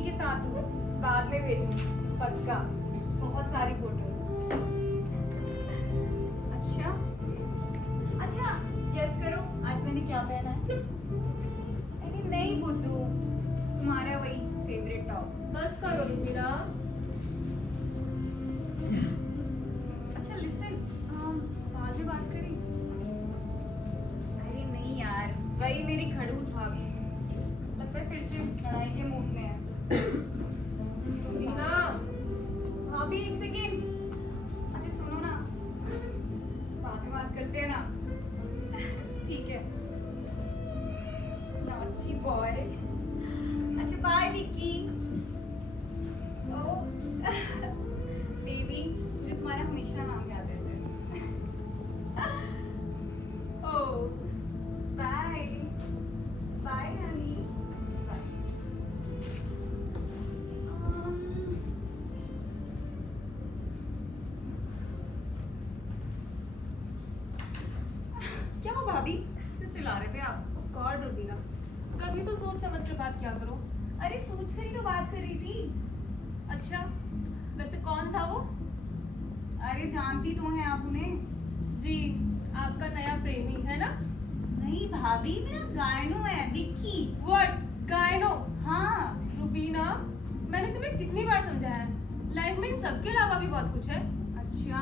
भाभी के साथ हूँ, बाद में भेजूंगी पक्का, बहुत सारी फोटोज। अच्छा अच्छा, गेस करो आज मैंने क्या पहना है? अरे नहीं बुद्धू, तुम्हारा वही फेवरेट टॉप। बस करो रुबीना। अच्छा लिसन, बाद में बात करें। अरे नहीं यार, वही मेरी खड़ूस भाभी, लगता है फिर से लड़ाई के मूड में है। रुबीना भाभी एक सेकेंड, अच्छा सुनो ना, बाद में बात करते हैं ना? ठीक है, नॉटी बॉय। अच्छा बाय विक्की। ओ बेबी, मुझे तुम्हारा हमेशा नाम याद रहता है। ओ बाय बाय हनी, बाय। क्या हुआ भाभी, क्यों चिल्ला रहे थे आप? गॉड रुबीना, कभी तो सोच समझ कर बात किया करो। अरे सोच कर ही तो बात कर रही थी। अच्छा, वैसे कौन था वो? अरे जानती तो हैं आप उन्हें। जी, आपका नया प्रेमी है ना? नहीं भाभी, मेरा गायनो है, विक्की। व्हाट, गायनो? हाँ। रुबीना, मैंने तुम्हें कितनी बार समझाया है, लाइफ में इन सब के अलावा भी बहुत कुछ है। अच्छा,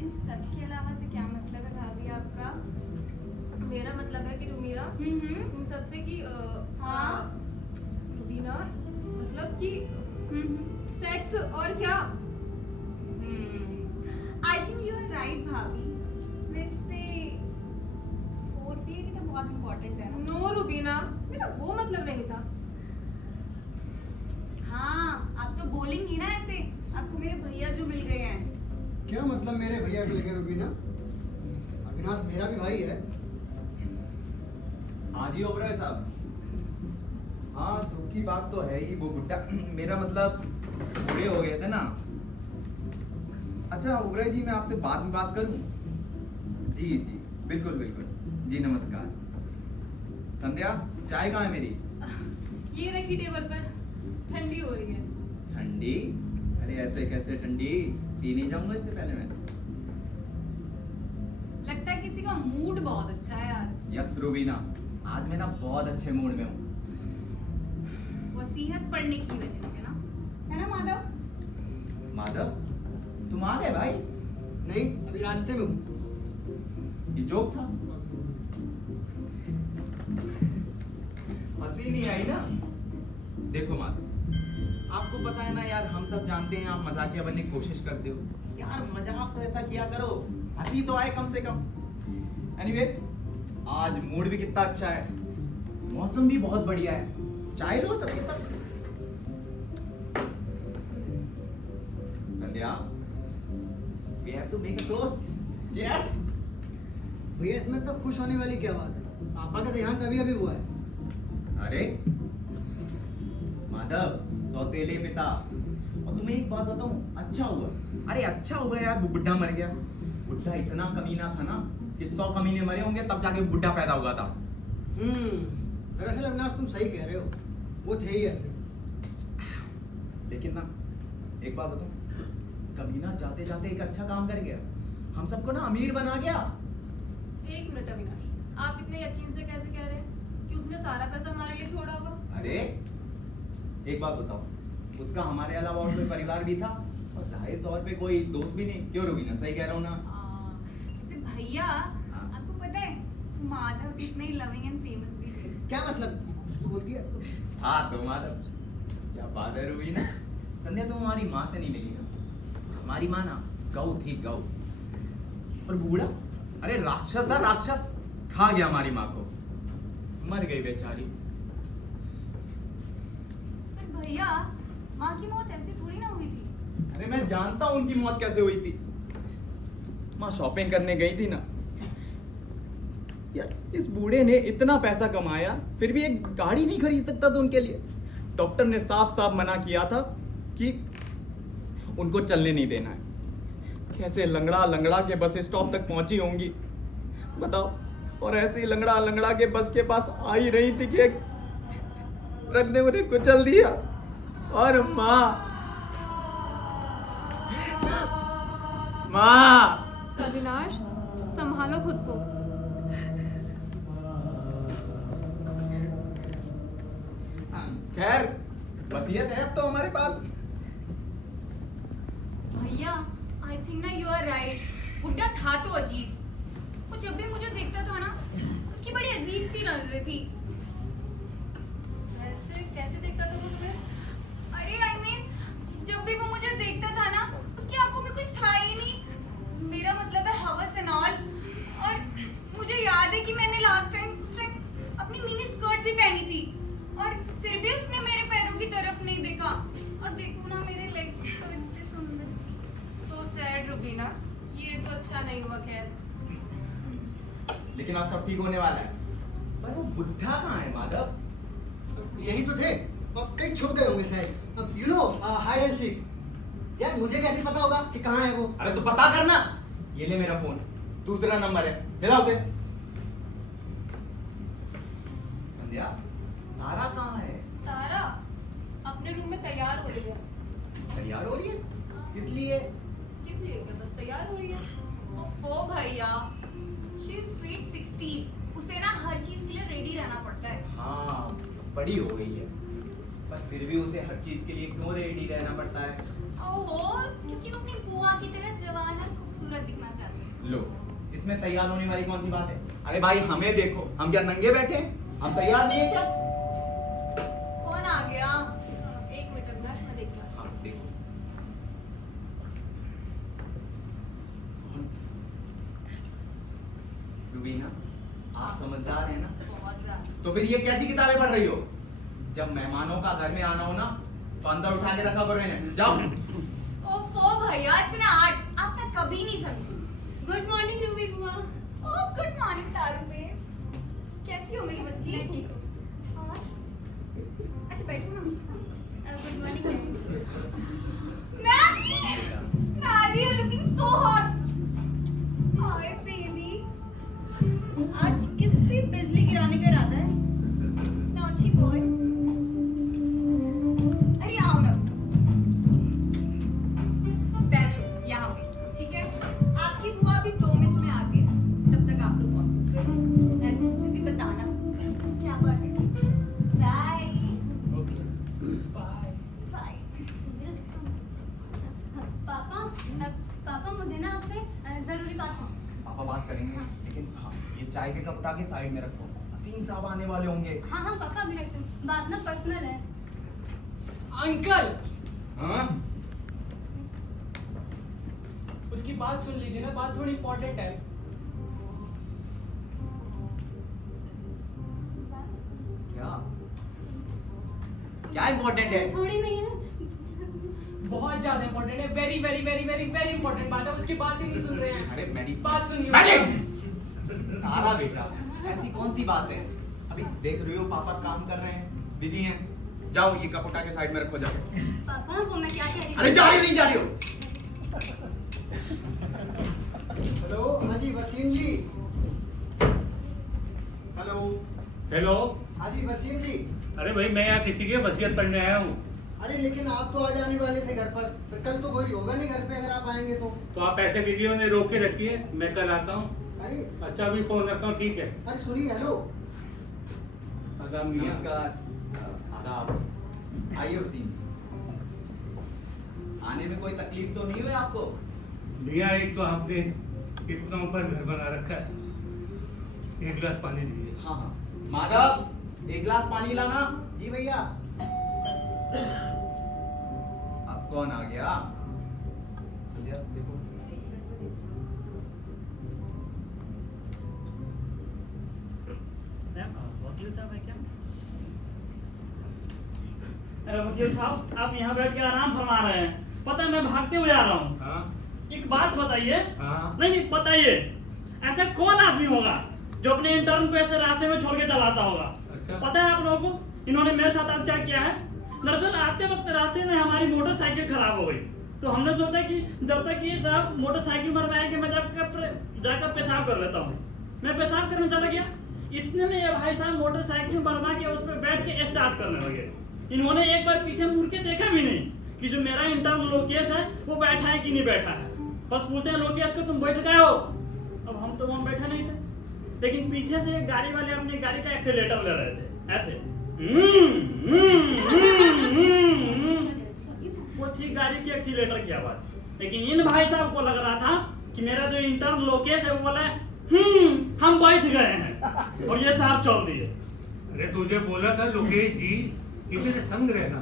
इन सब के अलावा से क्या मतलब है भाभी आपका? मेरा मतलब है कि रुबीना, इन सब से कि हाँ। रुबीना मतलब कि सेक्स और क्या? I think you are right bhabhi. वैसे फोरप्ले भी तो बहुत इम्पोर्टेंट है ना? नो रुबीना, मेरा वो मतलब नहीं था। हाँ, आप तो बोलेंगी ना ऐसे, आपको मेरे भैया जो मिल गए हैं। क्या मतलब मेरे भैया मिल गए रुबीना? अविनाश मेरा भी भाई है। हाँ जी ओबराय साहब। हाँ दुख की बात तो है ही, वो बुड्ढा मेरा मतलब बूढ़े हो गए थे ना। अच्छा ओबराय जी, मैं आपसे बाद में बात करूं? जी जी बिल्कुल बिल्कुल जी, नमस्कार। संध्या, चाय कहाँ है मेरी? ये रखी टेबल पर, ठंडी हो रही है। ठंडी? अरे ऐसे कैसे ठंडी, पी नहीं जाऊंगा इससे पहले मैं। लगता है किसी का मूड बहुत अच्छा है आज। यस रुबीना, आज मैं ना बहुत अच्छे मूड में हूँ। वसीयत पढ़ने की वजह से ना, है ना माधव? माधव, तुम आ गए भाई? नहीं, अभी रास्ते में हूँ। ये जोक था? हंसी नहीं आई ना? देखो माधव, आपको पता है ना यार, हम सब जानते हैं आप मजाकिया बनने की कोशिश करते हो यार, मजाक तो ऐसा किया करो, हंसी तो आए कम से कम। एनीवेज, आज मूड भी कितना अच्छा है, मौसम भी बहुत बढ़िया है, चाय लो सब ये सब। संध्या, we have to make a toast. Cheers. भैया इसमें तो खुश होने वाली क्या बात है? पापा का देहांत अभी अभी हुआ है। अरे माधव, सौतेले पिता, और तुम्हें एक बात बताऊं, अच्छा हुआ। अरे अच्छा हुआ यार, वो बुड्ढा मर गया। बुड्ढा इतना कमीना था ना कि 100 कमीने मरे होंगे तब जाके बुड्ढा पैदा हुआ था। दरअसल अविनाश तुम सही कह रहे हो, वो थे ही ऐसे। लेकिन ना एक बात बताऊं, कमीना जाते जाते एक अच्छा काम कर गया, हम सबको ना अमीर बना गया। एक मिनट अविनाश, आप इतने यकीन से कैसे कह रहे हैं कि उसने सारा पैसा हमारे लिए छोड़ा होगा? अरे एक बात बताओ, उसका हमारे अलावा और कोई परिवार भी था, और जाहिर तौर पे कोई दोस्त भी नहीं। क्यों रुबीना, सही कह रहा हूँ ना? जैसे भैया, आपको पता है माधव जितने ही लविंग एंड फेमस भी थे। क्या मतलब, कुछ तो बोलती है? हाँ तो माधव, क्या बात है रुबीना। संध्या, तुम हमारी माँ से नहीं मिली ना? हमारी माँ ना गौ थी, गौ। और बूढ़ा, अरे राक्षस था, राक्षस खा गया हमारी माँ को, मर गई बेचारी। पर भैया, माँ की मौत ऐसी थोड़ी ना हुई थी। अरे मैं जानता हूँ उनकी मौत कैसे हुई थी। माँ शॉपिंग करने गई थी ना यार, इस बूढ़े ने इतना पैसा कमाया फिर भी एक गाड़ी नहीं खरीद सकता था उनके लिए। डॉक्टर ने साफ साफ मना किया था कि उनको चलने नहीं देना है। कैसे लंगड़ा लंगड़ा के बस स्टॉप तक पहुंची होंगी बताओ। और ऐसे ही लंगड़ा लंगड़ा के बस के पास आ ही रही थी कि एक ट्रक ने उन्हें कुचल दिया और माँ। माँ अविनाश, संभालो खुद को। खैर वसीयत है अब तो हमारे पास। भैया आई थिंक ना यू आर राइट, बुड्ढा था तो अजीब। वो जब भी मुझे देखता था ना, उसकी बड़ी अजीब सी नजरें थी। ऐसे कैसे देखता था उसमें? अरे आई मीन जब भी वो मुझे देखता था ना, उसकी आंखों में कुछ था ही नहीं। मेरा मतलब है हवस एंड ऑल। और मुझे याद है कि मैंने लास्ट टाइम अपनी मिनी स्कर्ट भी पहनी थी, और फिर भी उसने मेरे पैरों की तरफ नहीं देखा। और देखो ना मेरे लेग्स तो इतने सुंदर। सो सैड रुबीना, ये तो अच्छा नहीं हुआ। खैर, लेकिन अब सब ठीक होने वाला है। पर वो बुढ़ा कहाँ है माधव? यही तो थे, अब कहीं छुप गए होंगे शायद। अब you know hide and seek. यार मुझे कैसे पता होगा कि कहाँ है वो? अरे तो पता करना। ये ले मेरा फोन, दूसरा नंबर है, मिला उसे। संध्या, तारा कहाँ है? तारा अपने रूम में तैयार हो रही है। तैयार हो रही है? किस लिए? किस लिए? क्या बस तैयार हो रही है? ओफो भैया, शी इज स्वीट 16। उसे ना हर चीज के लिए रेडी रहना पड़ता है। हाँ, बड़ी हो गई है, पर फिर भी उसे हर चीज के लिए क्यों रेडी रहना पड़ता है? ओहो, क्योंकि वो अपनी बुआ की तरह जवान और खूबसूरत दिखना चाहती है। लो, इसमें तैयार होने वाली कौन सी बात है? अरे भाई हमें देखो, हम क्या नंगे बैठे हैं? हम तैयार नहीं है क्या? कौन आ गया? एक मिनट अविनाश, मैं देखती हूँ। हाँ देखो। रुबीना, आप समझदार हैं ना? बहुत ज्यादा। तो फिर ये कैसी किताबें पढ़ रही हो? जब मेहमानों का घर में आना हो ना, तो अंदर उठा के रखा करो इन्हें। जाओ। ओफो भैया, इट्स एन आर्ट। आप तक कभी नहीं समझी। गुड मॉर्निंग रूबी बुआ। ओह गुड मॉर्निंग तारू बेब, कैसी हो मेरी बच्ची? मैं ठीक हूँ। और? अच्छा बैठो ना। Good morning. Maddie, you're looking so hot. Hi baby. आज किसने बिजली गिराने का इरादा है? Naughty boy. अरे आओ ना, बैठो यहाँ पे, ठीक है? आपकी बुआ भी 2 मिनट में आती है, तब तक आप लोग gossip करो और मुझे भी बताना क्या बात है। Bye bye. पापा मुझे ना आपसे जरूरी बात है। पापा बात करेंगे, लेकिन हाँ, ये चाय के कप उठा के साइड में रखो। हसीन साहब आने वाले होंगे। हाँ हाँ पापा, अभी रखती हूँ, बात ना पर्सनल है। अंकल, हाँ? उसकी बात सुन लीजिए ना, बात थोड़ी इम्पोर्टेंट है। क्या? क्या इम्पोर्टेंट है? थोड़ी नहीं है। बहुत ज्यादा इम्पोर्टेंट है। Very very very very very important बात है। उसकी बात ही नहीं सुन रहे हैं। अरे मैडी, बात सुनिए। तारा बेटा, ऐसी कौन सी बात है? अभी देख रही हो पापा काम कर रहे हैं, बिजी हैं। जाओ ये कप उठा के साइड में रखो, जाओ। पापा वो मैं क्या कह रही हूँ? अरे जा रही हो, नहीं जा रही हो? हेलो, हाँ जी वसीम जी। हेलो। हेलो। हाँ जी वसीम जी। अरे भाई मैं यहाँ किसी की वसीयत पढ़ने आया हूँ। अरे लेकिन आप तो आज आने वाले थे घर पर, फिर कल तो कोई होगा नहीं घर पे अगर आप आएंगे तो। तो आप ऐसे कीजिए, उन्हें रोक के रखिए, मैं कल आता हूँ। अरे अच्छा अभी फोन रखता हूँ, ठीक है? अरे सुनिए, हेलो। आदाब मियां। नमस्कार। आदाब। आइए वसीम। आने में कोई तकलीफ तो नहीं हुई आपको? भैया एक तो आपने इतना ऊपर घर बना रखा है, एक गिलास पानी दीजिए। हाँ हाँ। माधव, एक गिलास पानी लाना। जी भैया। अब कौन आ गया? देखो। वकील साहब है क्या? अरे वकील साहब, आप यहाँ बैठ के आराम फरमा रहे हैं, पता है मैं भागते हुए आ रहा हूँ। हाँ एक बात बताइए। हाँ। नहीं बताइए, ऐसा कौन आदमी होगा जो अपने इंटर्न को ऐसे रास्ते में छोड़ के चलाता होगा? अच्छा। पता है आप लोगों को इन्होंने मेरे साथ आज क्या किया है? दरअसल आते वक्त रास्ते में हमारी मोटरसाइकिल खराब हो गई, तो हमने सोचा कि जब तक ये साहब मोटरसाइकिल मरवाएंगे मैं जाकर पेशाब कर लेता हूँ। मैं पेशाब करने चला गया, इतने में ये भाई साहब मोटरसाइकिल बनवा के उस पर बैठ के स्टार्ट करने लगे। इन्होंने एक बार पीछे मुड़ के देखा भी नहीं कि जो मेरा इंटर्न लोकेश है वो बैठा है कि नहीं बैठा है। बस पूछते हैं लोकेश को तुम बैठ गए हो। अब हम तो वहां बैठे नहीं थे, लेकिन पीछे से गाड़ी वाले अपनी गाड़ी का एक्सीलेटर ले रहे थे ऐसे। वो थी गाड़ी की एक्सीलेटर की आवाज। लेकिन इन भाई साहब को लग रहा था कि मेरा जो इंटर्न लोकेश है वो बोला हम बैठ गए हैं और ये साहब चल दिए। अरे तुझे बोला था लोकेश जी कि मेरे संग रहना।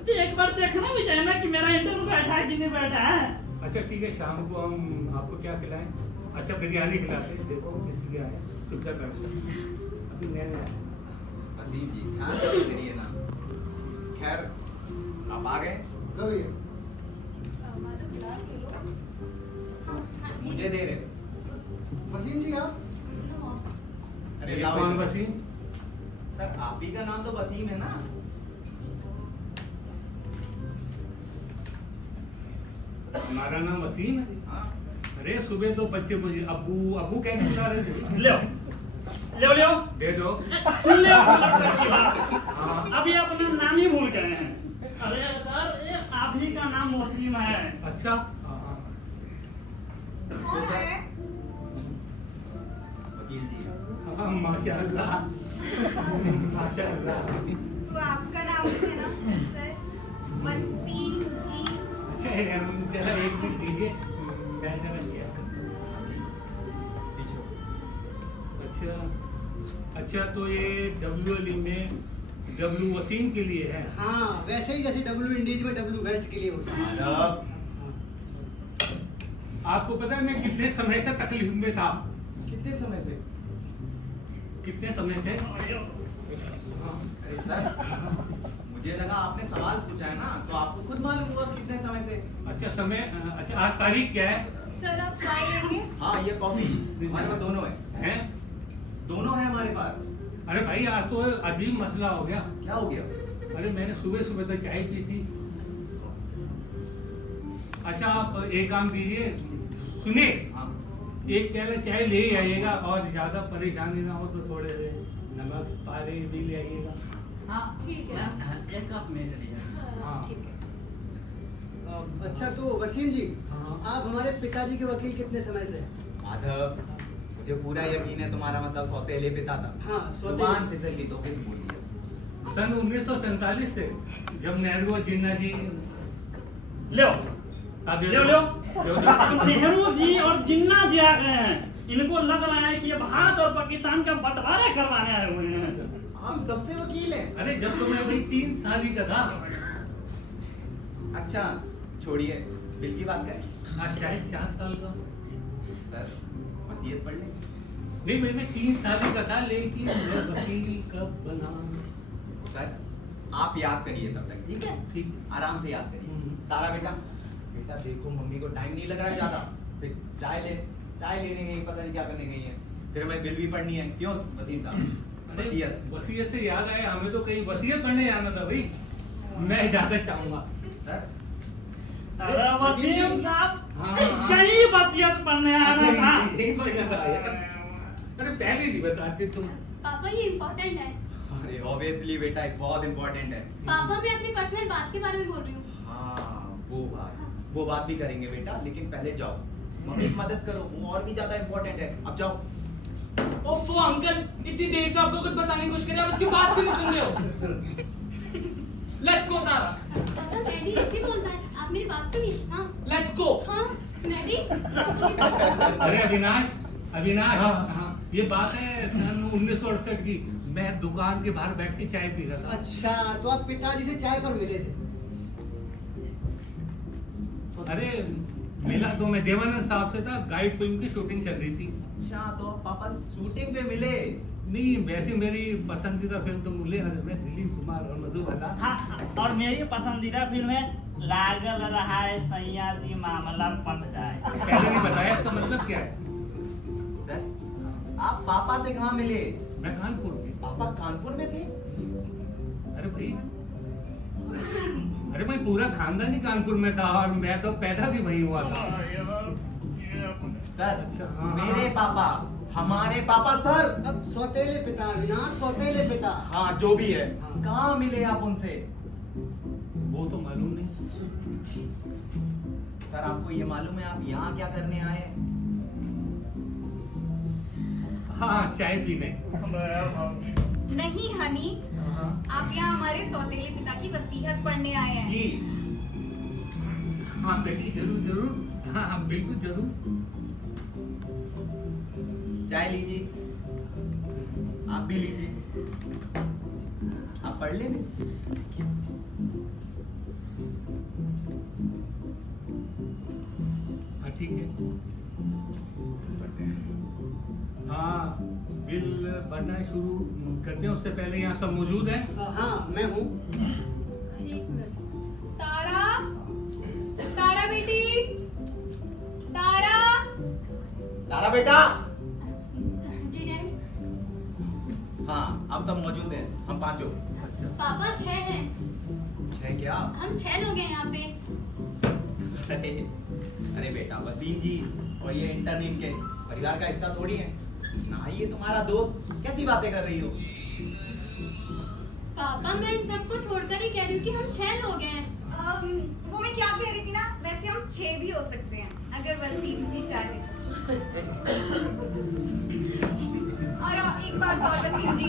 तो एक बार देखना भी चाहिए ना कि मेरा इंटर्न बैठा है कि नहीं बैठा है। अच्छा ठीक है, शाम को हम आपको क्या खिलाएं? अच्छा बिरयानी खिलाते हैं। देखो किसी आए चुपचाप बैठो, अभी नया नया है। अजीम जी ध्यान करिए ना। खैर आप आ गए, लो भैया। मुझे दे रहे। वसीम जी आप? अरे ये लाओ कौन इधर। वसीम? सर आप ही का नाम तो वसीम है ना। हमारा नाम वसीम है। हाँ अरे सुबह तो बच्चे मुझे अब्बू अब्बू कहने बुला रहे थे। ले ले ले दे दो। सुन ले अभी अपना नाम ही भूल गए हैं। अरे सर ये आप ही का नाम वसीम है। अच्छा कौन है? वकील जी। हाँ, माशाअल्लाह माशाअल्लाह। तो आपका नाम है ना सर? वसीम जी। अच्छा जरा एक मिनट दीजिए, मैं जरा चेक अच्छा अच्छा, तो ये WLE में W वसीम के लिए है। हाँ वैसे ही जैसे W इंडीज में W वेस्ट के लिए होता है। आदाब। आपको पता है मैं कितने समय से तकलीफ में था? कितने समय से? कितने समय से? अरे सर मुझे लगा आपने सवाल पूछा है ना, तो आपको खुद मालूम होगा कितने समय से। अच्छा समय, अच्छा आज तारीख क्या है? सर आप चाय लेंगे? हाँ ये कॉफी हमारे पास दोनों है। हैं? दोनों है हमारे पास। अरे भाई आज तो अजीब मसला हो गया। क्या हो गया? अरे मैंने सुबह सुबह तो चाय पी थी। अच्छा आप एक काम कीजिए, सुनिए, हाँ एक प्याला चाय ले ही आइएगा और ज्यादा परेशानी ना हो तो थोड़े से नमक पानी भी ले आइएगा। हाँ ठीक है। एक कप मेरे लिए। हाँ ठीक है। अच्छा तो वसीम जी हाँ। आप हमारे पिताजी के वकील कितने समय से? आदब, मुझे पूरा यकीन है तुम्हारा मतलब सौतेले पिता था। हाँ, सौतेले। जुबान फिसल गई तो किस बोल दिया। सन 1947 से जब नेहरू और जिन्ना जी लो अब लो लो नेहरू जी और जिन्ना जी आ गए हैं। इनको लग रहा है कि ये भारत और पाकिस्तान का बंटवारा करवाने आए हुए हैं। आप कब से वकील हैं? अरे जब तो मैं अभी 3 साल ही का था। अच्छा छोड़िए, बिल की बात करें। आज शायद 4 साल का। सर वसीयत पढ़ लें। नहीं भाई मैं 3 साल ही का था, लेकिन मैं वकील कब बना? सर आप याद करिए तब तक, ठीक है? ठीक। आराम से याद करिए। तारा बेटा, बेटा देखो मम्मी को टाइम नहीं लग रहा है ज्यादा, फिर चाय लेने गई, पता नहीं क्या करने गई है, फिर हमें बिल भी पढ़नी है। क्यों वसीम साहब? अरे वसीयत। वसीयत से याद आया, हमें तो कहीं वसीयत पढ़ने जाना था भाई। मैं इजाजत चाहूंगा। सर अरे वसीम साहब हाँ, हाँ। यही वसीयत पढ़ने आना था। यही पढ़ना था यार। अरे पहले नहीं बताते तुम। पापा ये इम्पोर्टेंट है। अरे ऑब्वियसली बेटा एक बहुत इंपॉर्टेंट है। पापा मैं अपनी पर्सनल बात के बारे में बोल रही हूँ। हाँ वो बात भी करेंगे बेटा, लेकिन पहले जाओ मम्मी की मदद करो, वो और भी ज्यादा इंपॉर्टेंट है। अब जाओ। ओफो अंकल, इतनी देर से आपको कुछ बताने की कोशिश कर रहे हैं, आप इसकी बात क्यों नहीं सुन रहे हो? लेट्स गो तारा। पापा डैडी ऐसे बोलता है, आप मेरी बात सुनिए। हाँ लेट्स गो। हाँ डैडी पापा की बात- अरे अविनाश हाँ, ये बात है सन 1968 की। मैं दुकान के बाहर बैठ के चाय पी रहा था। अच्छा तो आप पिताजी से चाय पर मिले थे? अरे मिला तो मैं देवानंद साहब से था, गाइड फिल्म की शूटिंग चल रही थी। अच्छा तो आप पापा शूटिंग पे मिले? नहीं वैसे मेरी पसंदीदा फिल्म तो मुझे मैं दिलीप कुमार और मधुबाला। हाँ, और मेरी पसंदीदा फिल्म है लागल रहा है सैया जी मामला पट जाए। पहले नहीं बताया इसका मतलब क्या है? सर आप पापा से कहाँ मिले? मैं कानपुर में। पापा कानपुर में थे? अरे भाई पूरा खानदान ही कानपुर में था और मैं तो पैदा भी वहीं हुआ था। सर अच्छा, हाँ, मेरे हाँ। पापा, हमारे पापा सर। अब सौतेले पिता अविनाश, सौतेले पिता। हाँ जो भी है, हाँ। कहाँ मिले आप उनसे? मालूम नहीं। सर आपको ये मालूम है आप यहाँ क्या करने आए हैं? हाँ, चाय पीने। नहीं हनी, आप यहाँ हमारे सौतेले पिता की वसीयत पढ़ने आए हैं। जी हाँ बेटी, जरूर जरूर। हाँ हाँ, बिल्कुल जरूर। चाय लीजिए, आप भी लीजिए, आप पढ़ लेंगे। हाँ ठीक है। हाँ, बिल भरना शुरू करते हैं। उससे पहले यहाँ सब मौजूद हैं। हाँ मैं हूँ। एक मिनट। तारा, तारा बेटी, तारा। तारा बेटा। जी डैड। हाँ आप सब मौजूद हैं, हम पांचों। पापा 6 हैं। 6 क्या? हम 6 लोग हैं यहाँ पे। अरे बेटा, वसीम जी और ये इंटर्न इनके परिवार का हिस्सा थोड़ी है ना, ये तुम्हारा दोस्त। कैसी बातें कर रही हो? पापा मैं इन सबको छोड़कर ही कह रही हूँ कि हम 6 लोग हैं। वो मैं क्या कह रही थी ना, वैसे हम 6 भी हो सकते हैं अगर वसीम जी चाहे। और एक बात और वसीम जी,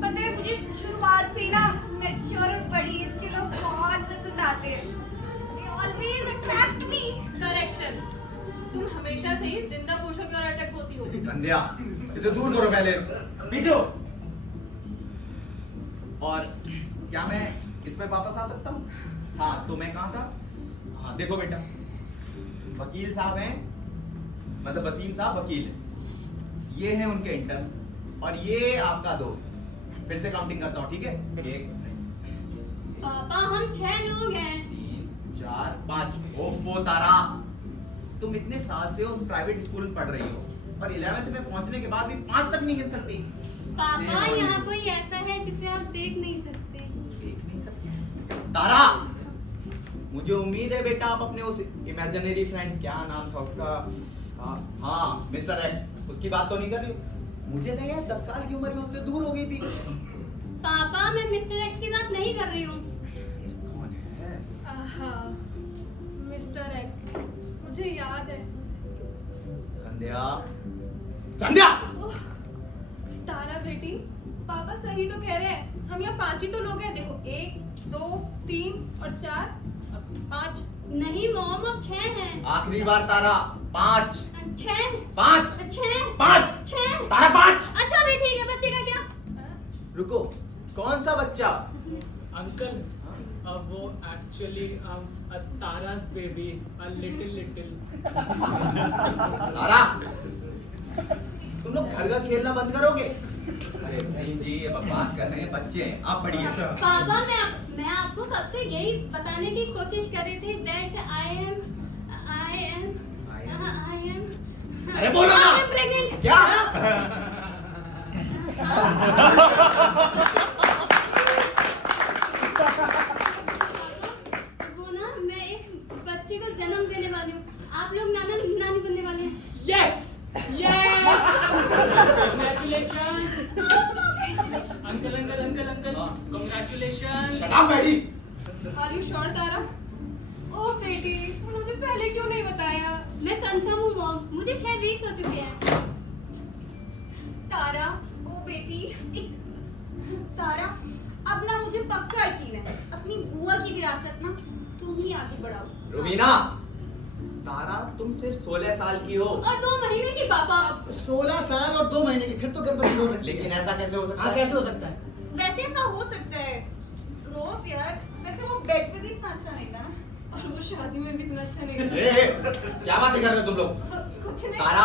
पता है मुझे शुरुआत से ही ना मैच्योर और बड़ी एज के लोग बहुत पसंद आते हैं। They always attract me. Correction, तुम हमेशा से ही जिंदा पुरुषों की ओर अटैक होती हो। संध्या, इसे दूर करो पहले, पीछो। और क्या मैं इसमें वापस आ सकता हूँ? हाँ तो मैं कहाँ था? हाँ देखो बेटा, वकील साहब हैं, मतलब वसीम साहब वकील हैं। ये हैं उनके इंटर्न और ये आपका दोस्त। फिर से काउंटिंग करता हूँ, ठीक है? 1 पापा हम 6 लोग हैं। 3 4 5। ओफो तारा, तुम इतने साल से उस प्राइवेट स्कूल में पढ़ रही हो और 11th में पहुंचने के बाद भी 5 तक नहीं गिन सकती। पापा यहाँ कोई ऐसा है जिसे आप देख नहीं सकते। देख नहीं सकते? तारा, मुझे उम्मीद है बेटा आप अपने उस इमेजिनरी फ्रेंड, क्या नाम था उसका, हाँ मिस्टर एक्स, उसकी बात तो नहीं कर रही हो? मुझे लगा 10 साल की उम्र में उससे दूर हो गई थी। पापा मैं मिस्टर एक्स की बात नहीं कर रही हूँ। कौन है? आहा, मिस्टर एक्स, मुझे याद है। संध्या, संध्या! ओह, तारा बेटी, पापा सही तो कह रहे हैं। हम यहाँ 5 ही तो लोग हैं। देखो 1 2 3 और 4 5। नहीं मॉम अब 6 हैं। आखिरी बार तारा, 5 6 5 6 5 6। तारा 5। अच्छा भी ठीक है, बच्चे का क्या? रुको, कौन सा बच्चा? अंकल, वो एक्चुअली तारा's baby, a little. तारा, तुम लोग घर का खेलना बंद करोगे? अरे नहीं जी, ये बकवास कर रहे हैं, बच्चे हैं। आप पढ़िए। पापा मैं आपको कब से यही बताने की कोशिश कर रही थी that I am अरे बोलो ना। I am pregnant। क्या? वो ना मैं एक बच्ची को जन्म देने वाली हूँ। आप लोग नाना नानी बनने वाले हैं। Yes! Congratulations! Uncle, congratulations! Shut up, Eddie! Are you sure, तारा? ओ बेटी, तूने मुझे पहले क्यों नहीं बताया? मैं कंफर्म हूँ मॉम, मुझे 6 वीक्स हो चुके हैं। तारा, ओ बेटी, तारा, अब ना मुझे पक्का यकीन है अपनी बुआ की विरासत ना तुम ही आगे बढ़ाओ। रुबीना, तारा तुम सिर्फ 16 साल की हो। और 2 महीने की पापा। 16 साल और 2 महीने की, फिर तो गर्भवती हो सकती है। लेकिन ऐसा कैसे हो सकता हाँ है? कैसे हो सकता है? वैसे ऐसा हो सकता है। ग्रो अप यार, वैसे वो बेड पे भी इतना अच्छा नहीं था ना। और वो शादी में भी इतना अच्छा नहीं ए, था। क्या बातें कर रहे हो तुम लोग? कुछ नहीं। तारा,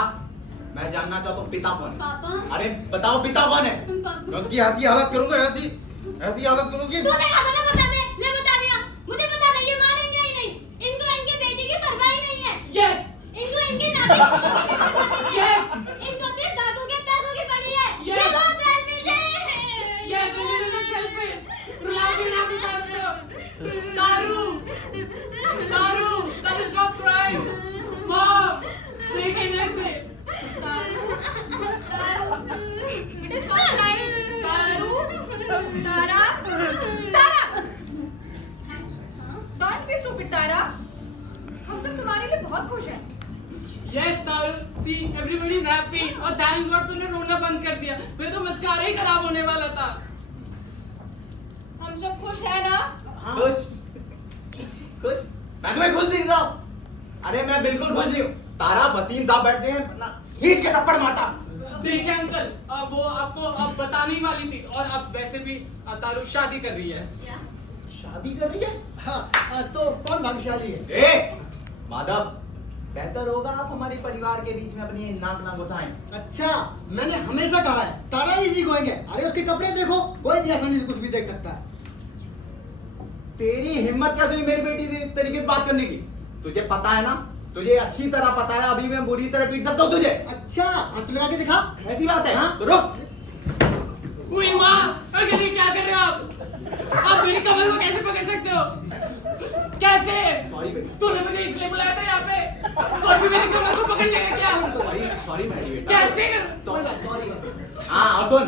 मैं जानना चाहता हूँ पिता कौन है? पापा। अरे बताओ पिता कौन है? पापा। मैं उसकी ऐसी हालत करूंगा, ऐसी हालत करूंगी। तूने कहा था ना बता दे, ले बता दिया। मुझे पता नहीं, ये मानेंगे ही नहीं। इनको इनके बेटे की परवाह ही नहीं है। Yes! इनको इनके नाती पोतों की परवाह नहीं है। Yes! इनको सिर्फ दादू के पैसों की पड़ी है। Yes! ये बहुत selfish है। Yes, a little selfish! रुलाओगे ना अपनी बात को। तारू, that is not right! Mom, देखें ऐसे। तारू, it is not right. तारू, तारा, तारा। Don't स्टूपिड तारा। हम सब तुम्हारे लिए बहुत खुश हैं। Yes, Taru. See, everybody is happy. और thank God तूने रोना बंद कर दिया। मेरा तो मस्कारा ही खराब होने वाला था। हम सब खुश हैं ना? खुश खुश मैं तुम्हें खुश दिख रहा हूँ। अरे मैं बिल्कुल खुश नहीं हूँ। तारा वसीम साहब बैठे हैं ना, खींच के थप्पड़ मारता। देखिए अंकल, वो आपको अब बताने ही वाली थी और अब वैसे भी तारू शादी कर रही है। शादी कर रही है? हाँ, तो कौन भाग्यशाली है? ए माधव, बेहतर होगा आप हमारे परिवार के बीच में अपनी नाक ना घुसाएं। अच्छा, मैंने हमेशा कहा है तारा इजी गोइंग है। अरे उसके कपड़े देखो, कोई भी आसानी से कुछ भी देख सकता है। तेरी हिम्मत कैसे हुई मेरी बेटी से इस तरीके से बात करने की? तुझे पता है ना, तुझे अच्छी तरह पता है अभी मैं बुरी तरह पीट सकता हूँ तुझे। अच्छा, आंख लगा के दिखा। ऐसी बात है? हाँ? तो रुक। उई माँ, अगली क्या कर रहे हो आप? आप मेरी कमर को कैसे पकड़ सकते हो? कैसे? सॉरी बेटा। तूने मुझे इसलिए बुलाया था यहाँ पे? कोई भी मेरी कमर को पकड़ लेगा क्या? सॉरी मेरी बेटा। कैसे कर? सॉरी। हाँ और सुन,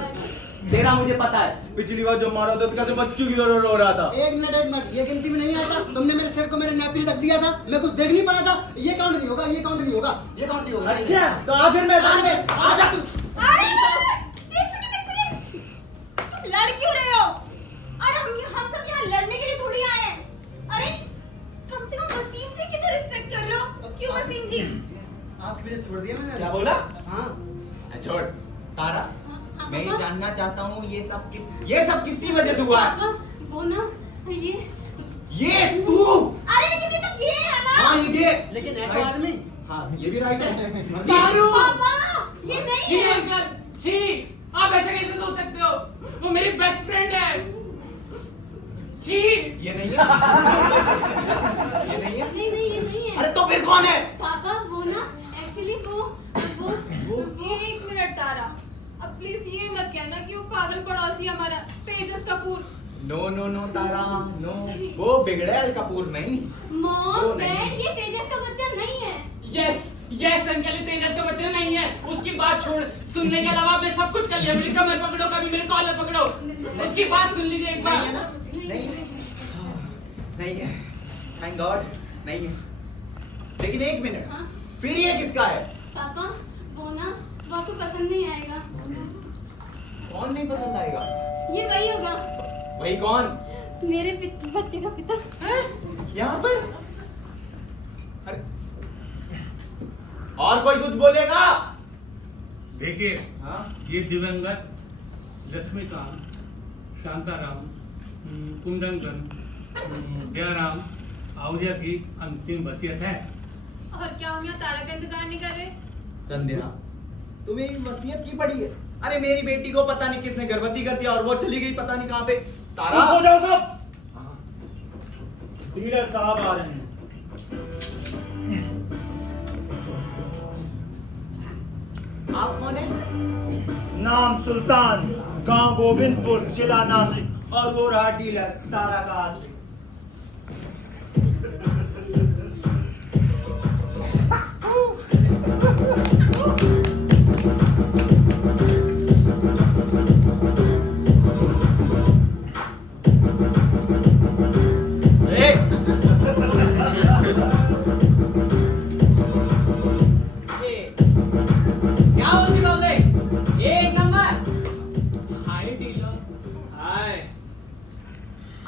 तेरा मुझे पता है पिछली बार जब मारा था तो कैसे बच्चों की तरह रो रहा था। एक मिनट, ये गिनती में नहीं आता। तुमने मेरे सिर को मेरे नैपकिन रख दिया था, मैं कुछ देख नहीं पाया था। ये काउंट नहीं होगा, ये काउंट नहीं होगा, ये काउंट नहीं होगा। अच्छा तो आ फिर मैदान में आ जा तू। अरे एक सेकंड, तुम लड़ क्यों रहे हो? और हम सब यहाँ लड़ने के लिए थोड़ी आए हैं। अरे कम से कम वसीम जी की तो रिस्पेक्ट कर लो। क्यों वसीम जी? आपकी वजह से छोड़ दिया मैंने। क्या बोला? हाँ, छोड़ तारा, मैं ये जानना चाहता हूँ ये सब किसकी वजह से हुआ है? पापा वो ना ये तू। अरे लेकिन ये तो ये है ना। हाँ ये लेकिन ऐसा Right. आदमी। हाँ ये भी राइट है। तारू! पापा ये नहीं छी है। अंकल, छी! आप ऐसे कैसे सोच सकते हो? वो मेरी बेस्ट फ्रेंड है। छी! ये नहीं है। ये नहीं है। नहीं नहीं ये नहीं है। अरे तो फिर कौन है? पापा वो ना एक्चुअली वो एक मिनट तारा, अब प्लीज ये मत कहना कि वो पागल पड़ोसी हमारा तेजस कपूर। नो तारा नो, वो बिगड़ैल कपूर नहीं। मॉम वो नहीं। डैड ये तेजस का बच्चा नहीं है। यस अंकल, ये तेजस का बच्चा नहीं है। उसकी बात छोड़, सुनने के अलावा आपने सब कुछ कर लिया। मेरी कमर पकड़ो, कभी मेरे कॉलर पकड़ो। उसकी बात सुन लीजिए एक बार। नहीं है, थैंक गॉड नहीं है। लेकिन एक मिनट, हाँ? फिर ये किसका है? पापा वो ना वो आपको पसंद नहीं आएगा। कौन नहीं पसंद आएगा? ये वही होगा, वही कौन? मेरे बच्चे का पिता। यहाँ पर? अरे और कोई कुछ बोलेगा? देखिए, हाँ? ये दिवंगत लक्ष्मीकांत, शांताराम, कुंदनगन, दयाराम आहूजा की अंतिम वसीयत है। और क्या हम यहाँ तारा का इंतजार नहीं कर रहे? संध्या, तुम्हें वसीयत की पड़ी है? अरे मेरी बेटी को पता नहीं किसने गर्भवती कर दिया और वो चली गई पता नहीं कहाँ पे। तारा हो जाओ सब। डीलर साहब आ रहे हैं। आप कौन है? नाम सुल्तान, गांव गोविंदपुर, जिला नासिक, और वो रहा डीलर तारा का आशिक।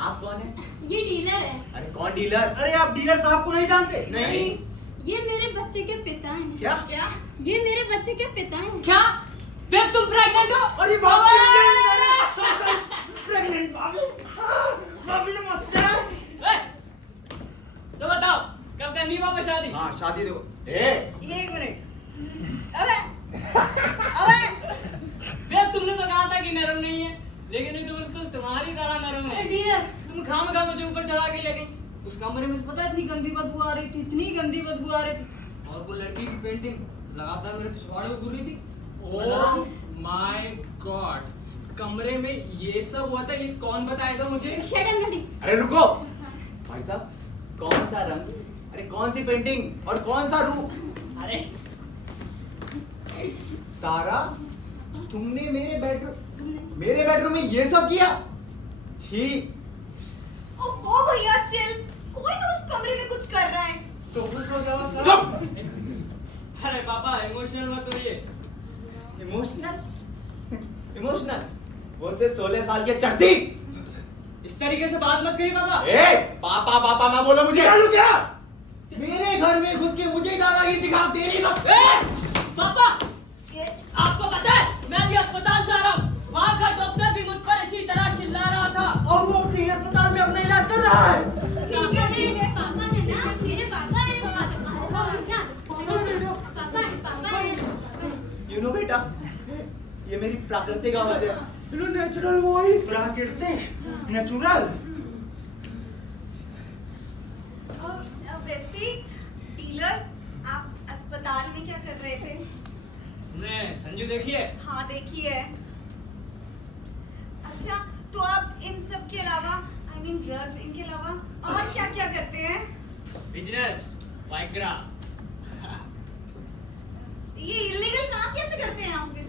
आप कौन है? ये डीलर है। अरे कौन डीलर? अरे आप डीलर साहब को नहीं जानते? नहीं। ये मेरे बच्चे के पिता हैं। क्या? ये मेरे बच्चे के पिता हैं। क्या? बेब तुम प्रेग्नेंट हो? अरे बाप रे! प्रेग्नेंट बाबू, बाबू ने मस्त है। तो बताओ कब करनी पापा शादी? हाँ शादी देखो। एक मिनट। अबे बेब तुमने तो कहा था कि नरम नहीं है, लेकिन ये तो बिल्कुल तुम्हारी तरह नरम है। डीलर तुम खामखा मुझे ऊपर चढ़ा के ले गई। उस कमरे में से पता है इतनी गंदी बदबू आ रही थी, इतनी गंदी बदबू आ रही थी। और वो लड़की की पेंटिंग लगातार मेरे पिछवाड़े को घूर रही थी। ओह माय गॉड, कमरे में ये सब हुआ था, ये कौन बताएगा मुझे? शट अप नटी। अरे रुको भाई साहब, कौन सा रंग, अरे कौन सी पेंटिंग और कौन सा रूप? अरे तारा, तुमने मेरे बेडरूम में ये सब किया? छी। ओफो भैया चिल, कोई तो उस कमरे में पापा इमोशनल मत होइए। इमोशनल इमोशनल वो सिर्फ 16 साल की चर्ची। इस तरीके से बात मत करिए पापा। ए पापा पापा ना बोलो मुझे। क्या मेरे घर में घुस के मुझे दादागिरी दिखा तेरी तो। पापा ये आपको पता है मैं भी अस्पताल से आ रहा हूँ, वहाँ का डॉक्टर भी मुझ पर इसी तरह चिल्ला रहा था। और वो अपने अस्पताल में अपना इलाज कर रहा है। पापा है ना, मेरे पापा है। पापा है। यू नो बेटा ये मेरी प्राकृतिक आवाज है। You know natural voice. प्राकृतिक नेचुरल। वैसे डीलर आप अस्पताल में क्या कर रहे थे? हमने संजू देखी है। हाँ देखी है। अच्छा तो आप इन सब के अलावा आई मीन ड्रग्स इनके अलावा और क्या क्या करते हैं? Business Viagra. ये इलीगल काम कैसे करते हैं आप फिर?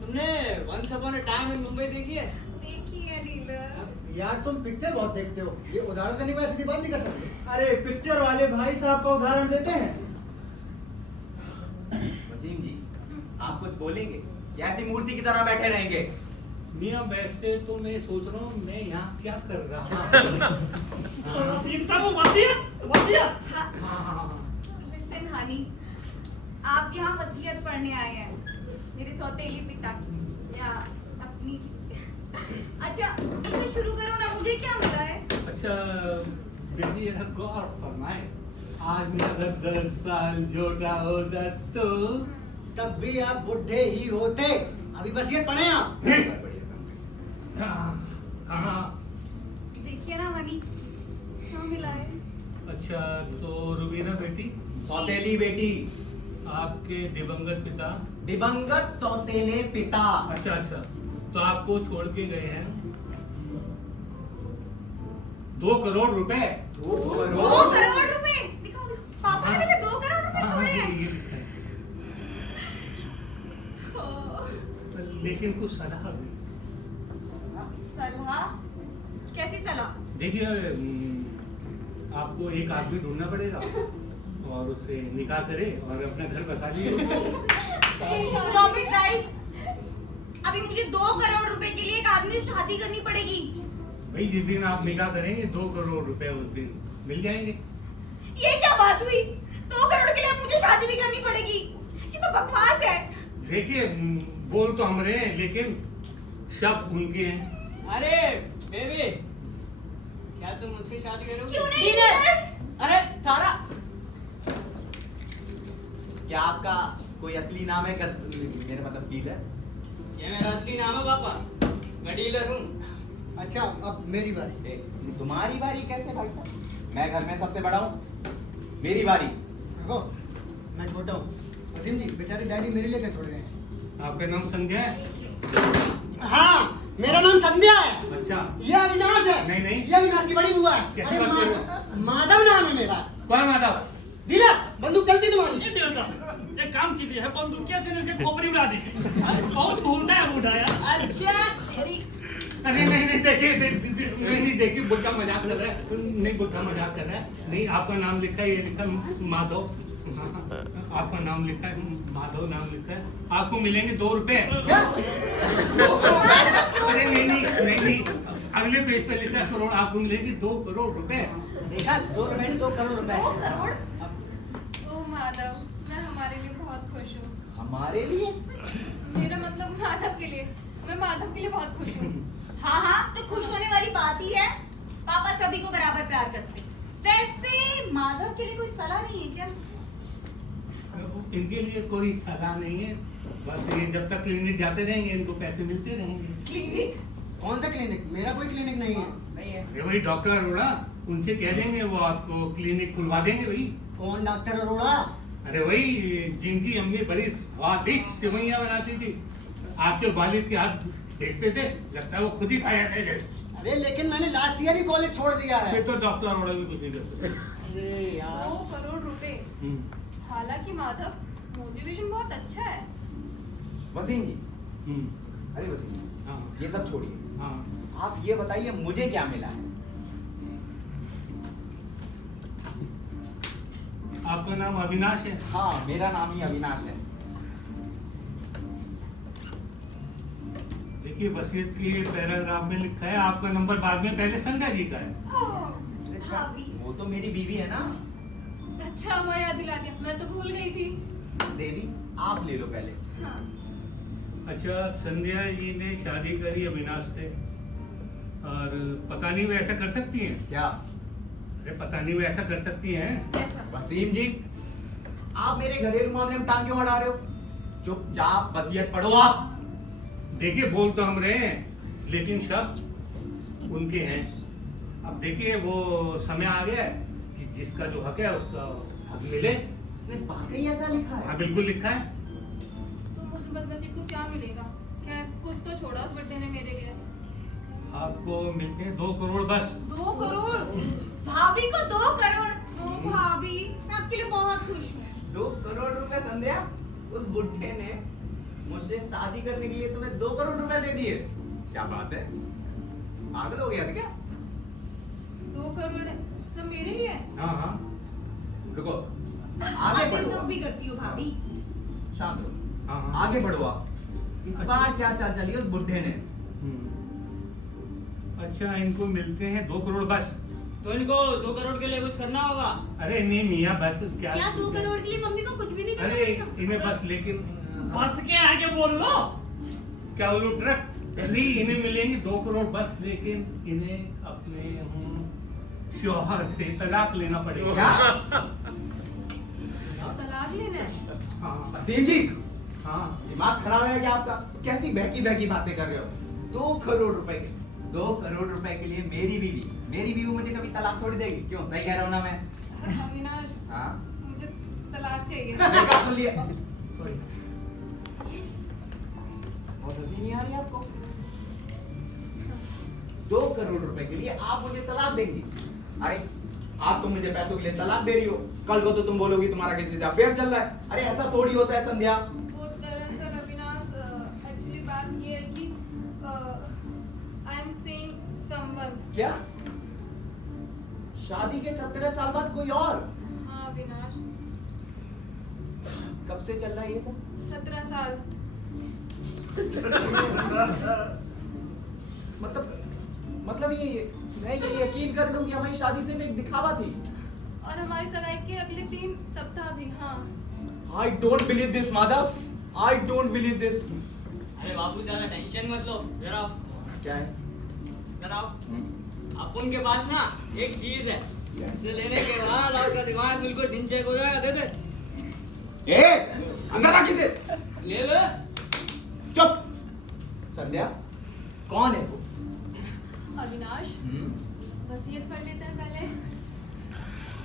तुमने once upon a time in Mumbai देखी है? देखी है डीलर। यार तुम पिक्चर बहुत देखते हो, ये उदाहरण देने में सीधी बात नहीं कर सकते। अरे पिक्चर वाले भाई साहब का उदाहरण देते हैं। वसीम जी आप कुछ बोलेंगे या ऐसी मूर्ति की तरह बैठे रहेंगे? मियाँ वैसे तो मैं सोच रहा हूँ मैं यहाँ क्या कर रहा हूँ। वसीम साहब वसीयत लिसन हनी, आप यहाँ वसीयत पढ़ने आए हैं मेरे सौतेली पिता की या अपनी? अच्छा इसमें शुरू करो ना, मुझे क्या मिला है? अच्छा बेटी जरा गौर फरमाए, आज मेरा 10 साल छोटा होता तो तब भी आप बुढ़े ही होते। अभी वसीयत पढ़े आप। हाँ। देखिए ना हनी क्या मिला है। अच्छा तो रुबीना बेटी, सौतेली बेटी। आपके दिवंगत पिता। दिवंगत सौतेले पिता। अच्छा अच्छा तो आपको छोड़ के गए हैं 2 करोड़ रुपए। 2 2 करोड़। करोड़ रुपए दिखाओ, पापा ने मुझे 2 करोड़ रुपए छोड़े हैं। ये लिखा है। लेकिन कुछ सलाह भी। सलाह? कैसी सलाह? देखिए आपको एक आदमी ढूंढना पड़ेगा और उससे निकाह करे और अपना घर बसा लीजिए। Stop it, guys. अभी मुझे 2 करोड़ रुपए के लिए एक आदमी से शादी करनी पड़ेगी। भाई जिस दिन आप निकाह करेंगे 2 करोड़ रुपए उस दिन मिल जाएंगे। ये क्या बात हुई? 2 करोड़ के लिए अब मुझे शादी भी करनी पड़ेगी? ये तो बकवास है। देखिए बोल तो हम रहे हैं लेकिन शब्द उनके हैं। अरे बेबी क्या तुम मुझसे शादी करोगे? क्यों नहीं डीलर? अरे तारा क्या आपका कोई असली नाम है? मेरा मतलब डीलर। ये मेरा असली नाम है पापा, मैं डीलर हूँ। अच्छा अब मेरी बारी। तुम्हारी बारी कैसे भाई साहब? मैं घर में सबसे बड़ा हूँ, मेरी बारी। देखो मैं छोटा हूँ। वसीम जी बेचारे डैडी मेरे लिए क्या छोड़ गए हैं। आपका नाम संध्या है? हाँ मेरा नाम संध्या है। अच्छा ये अविनाश है। नहीं, नहीं। ये अविनाश की बड़ी बुआ है। कैसी अरे बात कर रहे माधव नाम है मेरा। कौन माधव? डीलर बंदूक चलती तुम्हारी। ये डीलर साहब एक काम कीजिए है बंदूकिया से इसके खोपड़ी उड़ा दीजिए। बहुत भूलता है बूढ़ा यार। अच्छा अरे नहीं देखिए देखिए बुढ़ा मजाक कर रहा है। नहीं बुढ़ा मजाक कर रहा है। नहीं आपका नाम लिखा है, ये लिखा है माधव। आपका नाम लिखा है माधव, नाम लिखा है। आपको मिलेंगे 2 रुपए। क्या? अरे नहीं अगले पेज पे लिखा है करोड़। आपको मिलेंगे 2 करोड़ रुपए। देखा 2 रुपए नहीं 2 करोड़ रुपए। 2 करोड़? ओ माधव मैं हमारे लिए बहुत खुश हूँ। हमारे लिए? मेरा मतलब माधव के लिए, मैं माधव के लिए बहुत खुश हूँ। हाँ हाँ तो खुश होने वाली बात ही है। पापा सभी को बराबर प्यार करते हैं। वैसे माधव के लिए कोई सलाह नहीं है क्या? इनके लिए कोई सलाह नहीं है, बस ये जब तक क्लिनिक जाते रहेंगे इनको पैसे मिलते रहेंगे। क्लिनिक? कौन सा क्लिनिक? मेरा कोई क्लिनिक नहीं है। नहीं है। अरे वही डॉक्टर अरोड़ा, उनसे कह देंगे वो आपको क्लिनिक खुलवा देंगे। भाई कौन डॉक्टर अरोड़ा? अरे वही जिनकी अम्मी बड़ी स्वादिष्ट सेवइयां बनाती थी, आपके वालिद के हाथ देखते थे, लगता है वो खुद ही खाया थे। अरे लेकिन मैंने लास्ट ईयर ही कॉलेज छोड़ दिया है। फिर तो डॉक्टर अरोड़ा भी कुछ नहीं करते। अरे यार 2 करोड़ रुपए। हालांकि माधव मोटिवेशन बहुत अच्छा है। वसीम जी, अरे वसीम जी, हाँ ये सब छोड़िए। हाँ आप ये बताइए मुझे क्या मिला है? आपका नाम अविनाश है? हाँ, मेरा नाम ही अविनाश है। देखिए वसीयत के पैराग्राफ में लिखा है आपका नंबर बाद में, पहले संध्या जी का है। भाभी वो तो मेरी बीवी है ना। अच्छा हुआ याद दिला दिया, मैं तो भूल गई थी। देवी, आप ले लो पहले। हाँ। अच्छा, संध्या जी ने शादी करी अविनाश से, और पता नहीं वो ऐसा कर सकती हैं? क्या? अरे पता नहीं वो ऐसा कर सकती हैं? वसीम जी, आप मेरे घरेलू मामले में टांग क्यों अड़ा रहे हो? चुपचाप वसीयत पढ़ो आप। देखिए बोल तो हम रहे हैं, लेकिन शब्द उनके हैं। अब देखिए वो समय आ गया है कि जिसका जो हक है उसका हक मिले। उसने वाकई ऐसा लिखा है? हाँ बिल्कुल लिखा है। तो मुझ बदनसीब को क्या मिलेगा? खैर कुछ तो छोड़ा उस बट्टे ने मेरे लिए। आपको मिलते हैं 2 करोड़ बस। 2 करोड़? भाभी को 2 करोड़। ओ भाभी, मैं आपके लिए बहुत खुश हूँ। 2 करोड़ रुपए संध्या? उस बुढ़े ने मुझसे शादी करने के लिए तुम्हें 2 करोड़ रुपए दे दिए? क्या बात है, पागल हो गया था क्या? 2 करोड़ है सब मेरे लिए है? हाँ हाँ। रुको, आगे बातें बढ़ो। सब भी करती हो भाभी। शांत हो। हाँ हाँ। आगे बढ़ो आप। इस बार क्या चाल चली उस बुढ़े ने? अच्छा, इनको मिलते हैं 2 करोड़ बस। तो इनको 2 करोड़ के लिए कुछ करना होगा। अरे नहीं मियाँ, बस क्या? क्या 2 करोड़ के लिए मम्मी को कुछ भी नहीं करना अरे पड़ेगा? इन्हें बस, लेकिन बस के आगे बोल लो। क्या वो लोग ट्रक? नहीं, इन्हें मिलेंगे 2 करोड़ बस, लेकिन इन्हें अपने शौहर से तलाक लेना पड़ेगा। क्या? तलाक लेना है? हाँ वसीम जी, हाँ। दिमाग खराब है क्या आपका? कैसी बहकी बहकी बातें कर रहे हो? 2 करोड़ रुपए के 2 करोड़ रुपए के लिए मेरी बीवी मुझे कभी तलाक थोड़ी देगी। क्यों, सही कह रहा हूँ ना मैं? अविनाश, हाँ, मुझे तलाक चाहिए। देखा, सुन लिया। बहुत हंसी नहीं आ रही आपको? 2 करोड़ रुपए के लिए आप मुझे तलाक देंगी? अरे आप तो मुझे पैसों के लिए तलाक दे रही हो, कल को तो तुम बोलोगी तुम्हारा किसी से अफेयर चल रहा है। अरे ऐसा थोड़ी होता है संध्या। वो दरअसल अविनाश, एक्चुअली बात ये है कि आई एम सीइंग समवन। क्या? शादी के 17 साल बाद कोई और? हाँ अविनाश, कब से चल रहा है ये सब? 17 साल। मतलब ये मैं ये यकीन कर लूं कि हमारी शादी सिर्फ एक दिखावा थी। और हमारी सगाई के अगले 3 सप्ताह भी। हाँ। I don't believe this, Madhav. I don't believe this। अरे बापू ज्यादा टेंशन मत लो, जरा क्या है? जरा अपन के पास ना एक चीज है, इसे लेने के बाद आपका दिमाग बिल्कुल डिंचेक हो जाएगा। दे दे। ए, अंदर आ किसे? ले लो। चुप। संध्या, कौन है वो? अविनाश, वसीयत पढ़ लेते हैं पहले।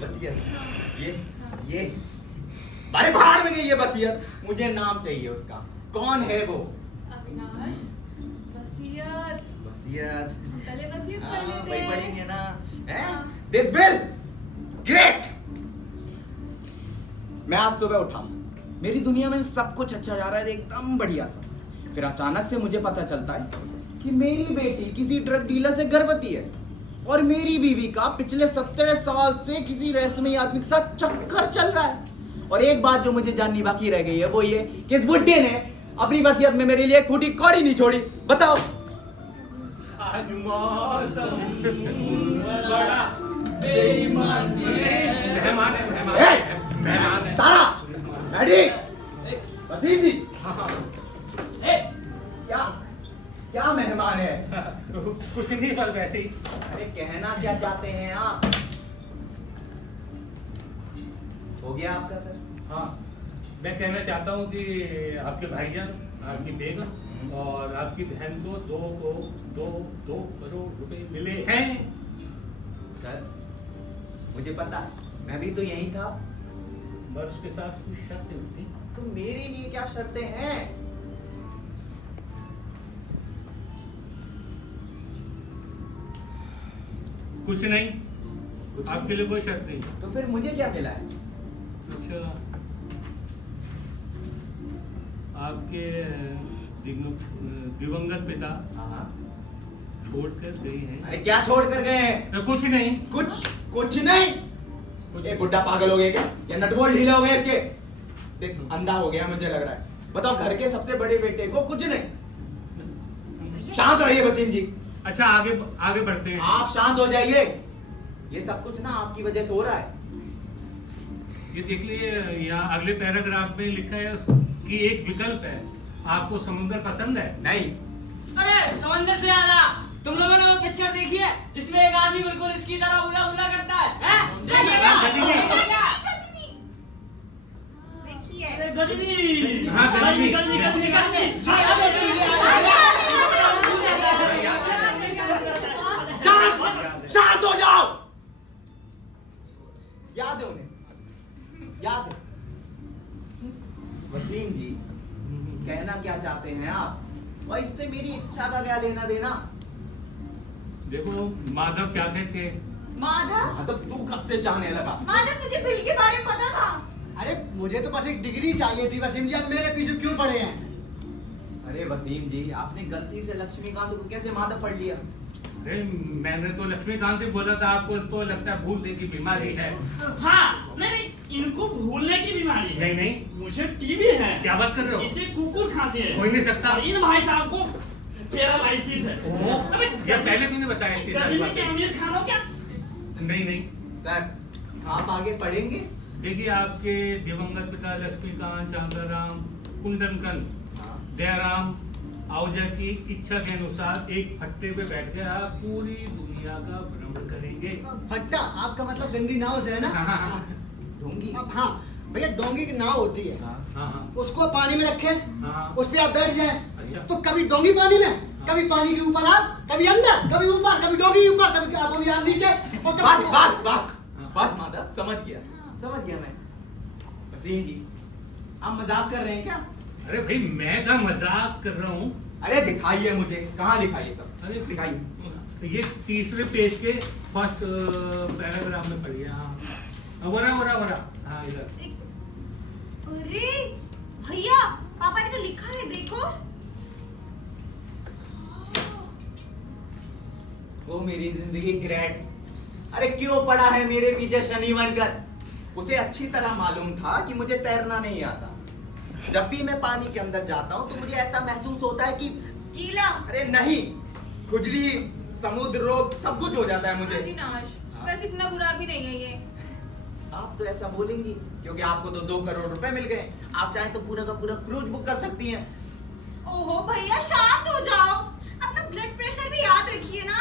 वसीयत? ये अरे भाड़ में गई ये वसीयत। मुझे नाम चाहिए उसका। कौन है वो? अविनाश, वसीयत। वसीयत? पहले वसीयत हाँ, पढ़ लेते वही हैं। पढ़ेंगे ना। हैं? हाँ। This bill, great। मैं आज सुबह उठा, मेरी दुनिया में सब कुछ अच्छा जा रहा है, एकदम बढ़िया सा। फिर अचानक से मुझे पता चलता है कि मेरी बेटी किसी ड्रग डीलर से गर्भवती है, और मेरी बीवी का पिछले 17 साल से किसी रहस्यमयी आदमी के साथ चक्कर चल रहा है। और एक बात जो मुझे जाननी बाकी रह गई है वो ये कि इस बुड्ढे ने अपनी वसीयत में मेरे लिए एक फूटी कौड़ी नहीं छोड़ी। बताओ। आज मौसम बड़ा बेईमान मेहमान है, मेहमान ए, है, मेहमान है। तारा, एडी, वसीम जी, क्या मेहमान है? कुछ नहीं, बस वैसे ही। अरे कहना क्या चाहते हैं आप? हो गया आपका सर? हाँ, मैं कहना चाहता हूँ कि आपके भाईजान, आपकी बेगम और आपकी बहन को 2 करोड़ रुपए मिले हैं। सर, मुझे पता है, मैं भी तो यही था। पर उसके साथ कुछ शर्तें होती। तो मेरे लिए क्या शर्तें हैं? कुछ नहीं, कुछ आपके लिए कोई शर्त नहीं। तो फिर मुझे क्या मिला है? अच्छा, आपके दिवंगत पिता हाँ। छोड़ कर गए हैं। अरे क्या छोड़ कर गए हैं? तो कुछ नहीं। कुछ नहीं। ये बुड्ढा पागल हो गया क्या? या नटबोल्ट ढीले हो गए इसके? देख अंधा हो गया मुझे लग रहा है। बताओ घर के सबसे बड़े बेटे को कुछ नहीं। शांत रहिए वसीम जी। अच्छा आगे आगे बढ़ते हैं। आप शांत हो जाइए। ये सब कुछ ना आपकी वजह से हो रहा है। ये देख लिए यहाँ अगले पैराग्राफ में लिखा है कि एक विकल्प है, आपको समुद्र पसंद है? नहीं। अरे समंदर से याद आया, तुम लोगों ने वो पिक्चर देखी है जिसमें एक आदमी बिल्कुल इसकी तरह उला उला करता है, हैं? देखिएगा, देखिएगा। देखिए अरे गजनी, हाँ, गजनी। गजनी, गजनी, गजनी। शांत हो जाओ। याद है उन्हें? याद है? वसीम जी कहना क्या चाहते हैं आप? और इससे मेरी इच्छा का क्या लेना देना? देखो माधव क्या थे? माधव, हाँ तो तू कब से चाहने लगा? माधव तुझे बिल के बारे में पता था? अरे मुझे तो बस एक डिग्री चाहिए थी वसीम जी, अब मेरे पीछे क्यों पड़े हैं? अरे वसीम जी आपने गलती से लक्ष्मीकांत को कैसे माधव पढ़ लिया? अरे मैंने तो लक्ष्मीकांत ही बोला था, आपको तो लगता है भूलने की बीमारी है। हाँ, नहीं, इनको भूलने की बीमारी है। नहीं नहीं, मुझे टीबी है। क्या बात कर रहे हो? इसे कुकुर खांसी है। हो ही नहीं सकता। और इन भाई साहब को पैरालाइसिस है। ओहो, अबे ये पहले तूने बताया इतनी सारी गजनी के बातें। अमीर खान हो क्या? नहीं नहीं, सर आप आगे पढ़ेंगे? देखिए आपके दिवंगत पिता लक्ष्मीकांत चांदाराम कुंडनकन दयाराम आहूजा की इच्छा के अनुसार एक फट्टे पे बैठ कर आप पूरी दुनिया का भ्रमण करेंगे। फट्टा आपका मतलब गंदी नाव से है ना? हाँ, हाँ, हाँ। ढोंगी? अब हाँ भैया, डोंगी की नाव होती है, हाँ। हाँ उसको पानी में रखे, हाँ। उस पे आप बैठ जाए, अच्छा। तो कभी डोंगी पानी में, कभी पानी के ऊपर आप, कभी अंदर, कभी ऊपर, कभी डोंगी ऊपर, कभी आप नीचे, और बस कभी बस बस बस माधव समझ गया मैं। वसीम जी आप मजाक कर रहे हैं क्या? अरे भाई मैं का मजाक कर रहा हूँ। अरे दिखाइए मुझे, कहाँ लिखा ये सब? अरे दिखाइए। ये तीसरे पेज के फर्स्ट पैराग्राफ में पढ़िए। हाँ वरा हाँ इधर। एक सेकंड। अरे भैया, पापा ने तो लिखा है, देखो। वो मेरी जिंदगी ग्रेट। अरे क्यों पड़ा है मेरे पीछे शनि बनकर? उसे अच्छी तरह मालूम था कि मुझे तैरना नहीं आता। जब भी मैं पानी के अंदर जाता हूँ तो मुझे ऐसा महसूस होता है कि गीला। अरे नहीं, खुजली, समुद्र रोग सब कुछ हो जाता है मुझे। अविनाश, बस इतना बुरा भी नहीं है ये। आप तो ऐसा बोलेंगी क्योंकि आपको तो 2 करोड़ रुपए मिल गए। आप चाहे तो पूरा का पूरा क्रूज बुक कर सकती हैं। ओहो भैया, शांत हो जाओ। अपना ब्लड प्रेशर भी याद रखिए ना।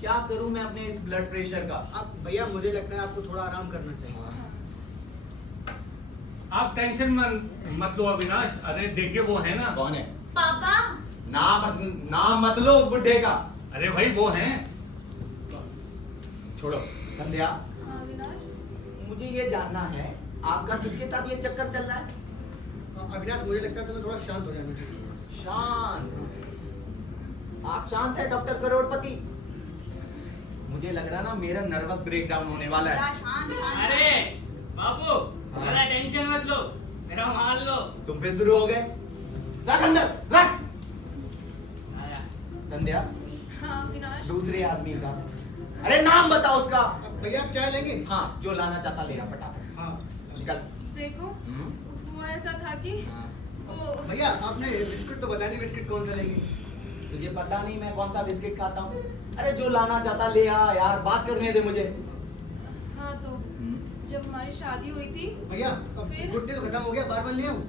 क्या करूं मैं अपने इस ब्लड प्रेशर का? अब भैया मुझे लगता है आपको थोड़ा आराम करना चाहिए। आप टेंशन मत लो अविनाश। अरे देखिए वो है ना। कौन है? पापा। नाम मत लो उस बुड्ढे का। अरे भाई वो हैं। छोड़ो संध्या, अविनाश, मुझे ये जानना है आपका किसके साथ ये चक्कर चल रहा है? अविनाश मुझे लगता है तुम्हें थोड़ा शांत हो जाना चाहिए। शांत? आप शांत है डॉक्टर करोड़पति? मुझे लग रहा ना मेरा नर्वस ब्रेकडाउन होने वाला है। शांत शांत। अरे बाबू, मेरा टेंशन मत लो, मेरा मान लो। तुम फिर शुरू हो गए। रख अंदर रख। आया। संध्या, हाँ अविनाश, दूसरे आदमी का अरे नाम बताओ उसका। अब भैया आप चाय लेंगे? हाँ, जो लाना चाहता ले आ फटाफट। हाँ निकल। देखो वो ऐसा था कि हाँ। वो भैया आपने बिस्कुट तो बताया नहीं, बिस्कुट कौन सा लेंगे? तुझे पता नहीं मैं कौन सा बिस्किट खाता हूँ? अरे जो लाना चाहता ले आ यार, बात करने दे मुझे। हाँ तो जब हमारी शादी हुई थी भैया अब फिर? गुड्डे तो खत्म हो गया, बार बार ले आऊं?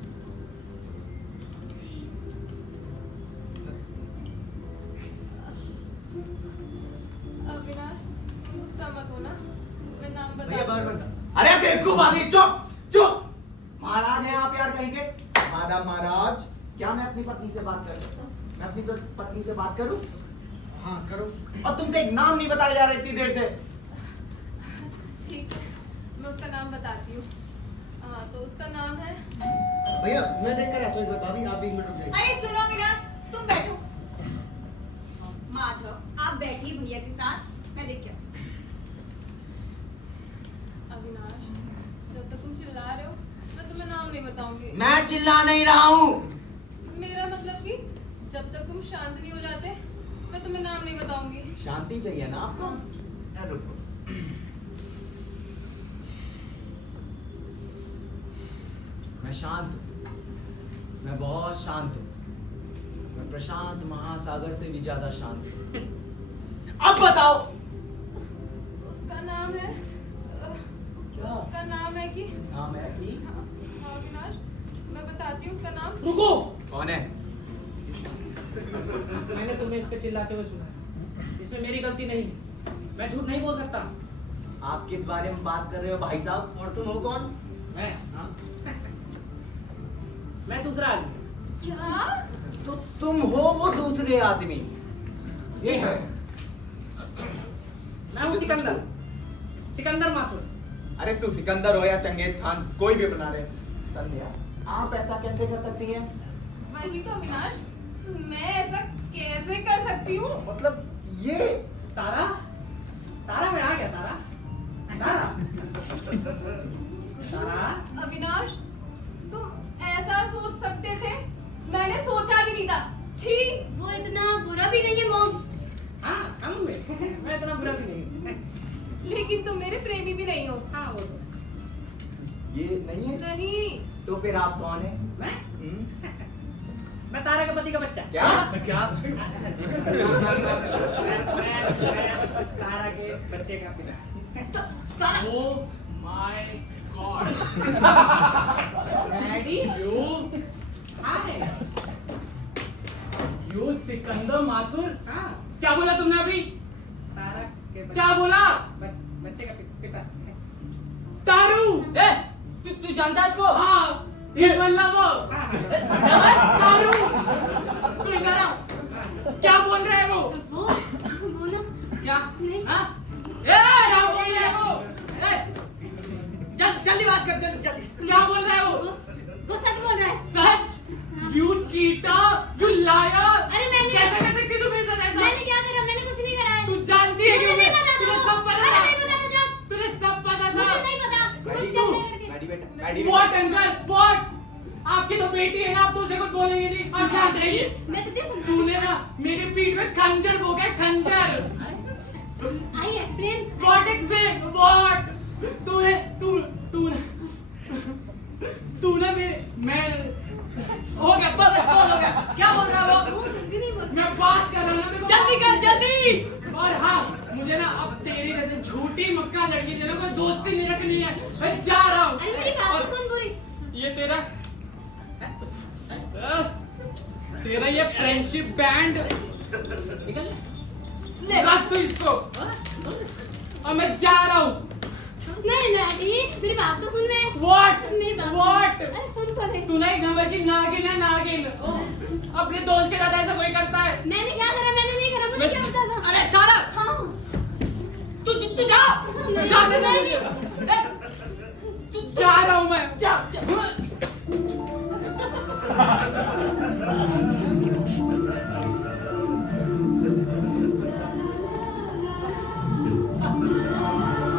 अविनाश, गुस्सा मत हो ना, मैं नाम बता भैया बार दूँ बार। उसका। अरे देखो बाजी, चुप चुप। महाराज हैं आप यार कहीं के? माधव महाराज, क्या मैं अपनी पत्नी से बात कर सकता हूँ? मैं अपनी पत्नी से बात करूँ? हाँ करो। और तुमसे एक नाम नहीं बताया जा रहा इतनी देर से। ठीक है, मैं उसका नाम बताती हूँ। हाँ तो उसका नाम है भैया मैं देख कर आता हूँ एक बार। भाभी आप भी एक मिनट रुक जाइए। अरे सुनो अविनाश, तुम बैठो। माधव, आप बैठिए भैया के साथ, मैं देख के आती अविनाश, जब तक तुम चिल्ला रहे हो मैं तुम्हें नाम नहीं बताऊंगी। मैं चिल्ला नहीं रहा हूँ। मेरा मतलब कि जब तक तुम शांत नहीं हो जाते मैं तुम्हें नाम नहीं बताऊंगी। शांति चाहिए ना आपको? रुको। मैं शांत हूँ, मैं बहुत शांत हूँ, मैं प्रशांत महासागर से भी ज्यादा शांत हूँ। अब बताओ। उसका नाम है उसका नाम है कि नाम है कि हाँ अविनाश, मैं बताती हूँ उसका नाम। रुको, कौन है? मैंने तुम्हें इस पे चिल्लाते हुए सुना है। इसमें मेरी गलती नहीं है, मैं झूठ नहीं बोल सकता। आप किस बारे में बात कर रहे हो भाई साहब? और तुम हो कौन? मैं हाँ? मैं दूसरा आदमी। क्या? तो तुम हो वो दूसरे आदमी। ये है। मैं हूँ सिकंदर, सिकंदर माथुर। अरे तू सिकंदर हो या चंगेज खान, कोई भी बना रहे। संध्या, आप ऐसा कैसे कर सकती हैं? वही तो अविनाश, मैं ऐसा कैसे कर सकती हूँ? मतलब ये तारा, तारा मैं आ गया। तारा, तारा, तारा। अविनाश, तुम ऐसा सोच सकते थे? मैंने सोचा भी नहीं था। छी! वो इतना बुरा भी नहीं है मॉम। हाँ, मैं इतना बुरा भी नहीं। लेकिन तुम मेरे प्रेमी भी नहीं हो। हाँ वो तो। ये नहीं है। नहीं। तो फिर आप कौन है? मैं हम्म? मैं तारा के पति का बच्चा। क्या? क्या? मैं तारा के बच्चे का पिता। Oh my God! Daddy, You, hi. you Sikandar Mathur? हाँ, क्या बोला तुमने अभी? तारा के बच्चे। क्या बोला? बच्चे का पिता। तारू! ए, तू जानता है इसको? हाँ, ये मतलब वो। तारू! तू इधर आ। क्या बोल रहा है वो? वो ना क्या? नहीं। हाँ? क्या बोल रहा है वो? जल्दी बात कर, जल्दी। क्या बोल रहा है वो? वो सच बोल रहा है। सच? You cheater! You liar! अरे मैंने कैसे कर सकती तू मेरे साथ ऐसा? मैंने क्या करा? मैंने कुछ नहीं करा है। तू जानती है कि मुझे नहीं पता तुझे था। सब पता अरे था? नहीं पता था जब। तुझे सब पता था? मुझे नहीं पता। मैडी, कुछ करने करके। मैडी बेटा, मैडी What बेटा। uncle? What? आपकी तो बेटी है ना, आप तो उसे कुछ बोलेंगे नहीं। आप शांत रहिए। मैं तुझे समझा। तूने ना मेरी पीठ में खंजर भोगा है, खंजर। I explain. What explain? What? तू ना मैं हो गया, बस हो गया। क्या बोल रहा है वो? वो कुछ भी नहीं बोल। मैं बात कर रहा हूँ ना। जल्दी कर, जल्दी। और हाँ, मुझे ना अब तेरी जैसे झूठी मक्का लड़की से ना कोई दोस्ती नहीं रखनी है। मैं जा रहा हूँ। अरे मेरी बात और तो सुन पूरी। ये तेरा ये फ्रेंडशिप बैंड रख तू इसको। और मैं जा रहा हूँ। नहीं डैडी, मेरी बात तो सुन ले। What? मेरी बात What? अरे सुन तो ले। तू ना एक नंबर की नागिन है, नागिन। अपने दोस्त के साथ ऐसा कोई करता है? मैंने क्या करा? मैंने नहीं करा। मुझे क्या पता था? अरे तारा, हाँ। तू जा। नहीं, जाने दे नहीं। मुझे। तू जा रहा हूँ मैं। जा।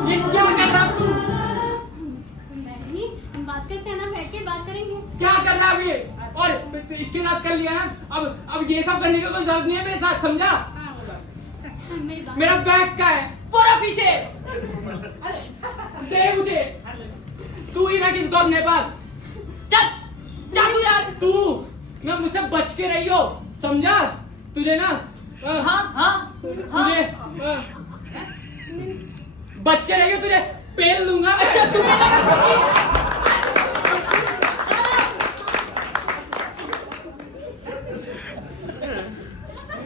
ये क्या कर रहा है तू? डैडी, हम बात करते हैं ना, बैठ के बात करेंगे। क्या कर रहा है अब ये? और इसके साथ कर लिया ना, अब ये सब करने की कोई जरूरत नहीं है मेरे साथ, समझा? मेरी बात मेरा बैग का है, पूरा पीछे। दे मुझे। तू ही रख इसको अपने पास। चल, जा तू यार। तू ना मुझसे बच के रही हो, समझा? तुझे ना हाँ। तुझे बच के रही हो, तुझे पेल लूंगा मैं। अच्छा, तू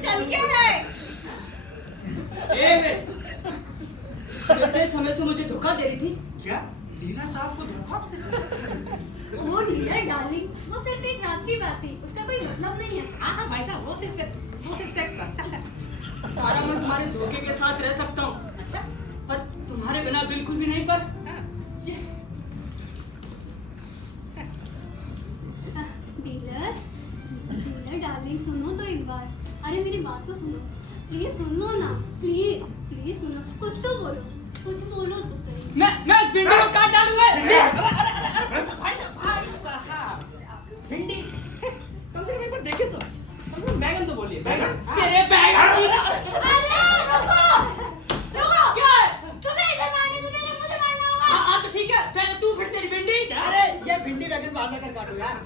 चल क्या रहा है? इतने समय से मुझे धोखा दे रही थी। क्या? लीला साहब को धोखा? वो डीलर डार्लिंग, वो सिर्फ एक रात की बात थी, उसका कोई मतलब नहीं है। हाँ भाई साहब, वो सिर्फ सेक्स था। सारा मैं तुम्हारे धोखे के साथ रह सकता हूँ, अच्छा, पर तुम्हारे बिना बिल्कुल भी नहीं। पर डीलर डार्लिंग, सुनो तो एक बार। अरे मेरी बात तो सुनो, प्लीज सुनो ना, प्लीज सुनो, कुछ तो बोलो, कुछ बोलो तो सही। मैं इस वीडियो को काट डालूंगा। भिंडी, कम से कम एक बार देखे तो, कम से कम बैगन तो बोलिए, बैगन। तेरे बैग। अरे रुको, रुको। क्या है? तुम्हें इसे मारने से पहले मुझे मारना होगा। हाँ तो ठीक है। है पहले तू फिर तेरी भिंडी अरे ये भिंडी बैगन बाहर लेकर काटो यार।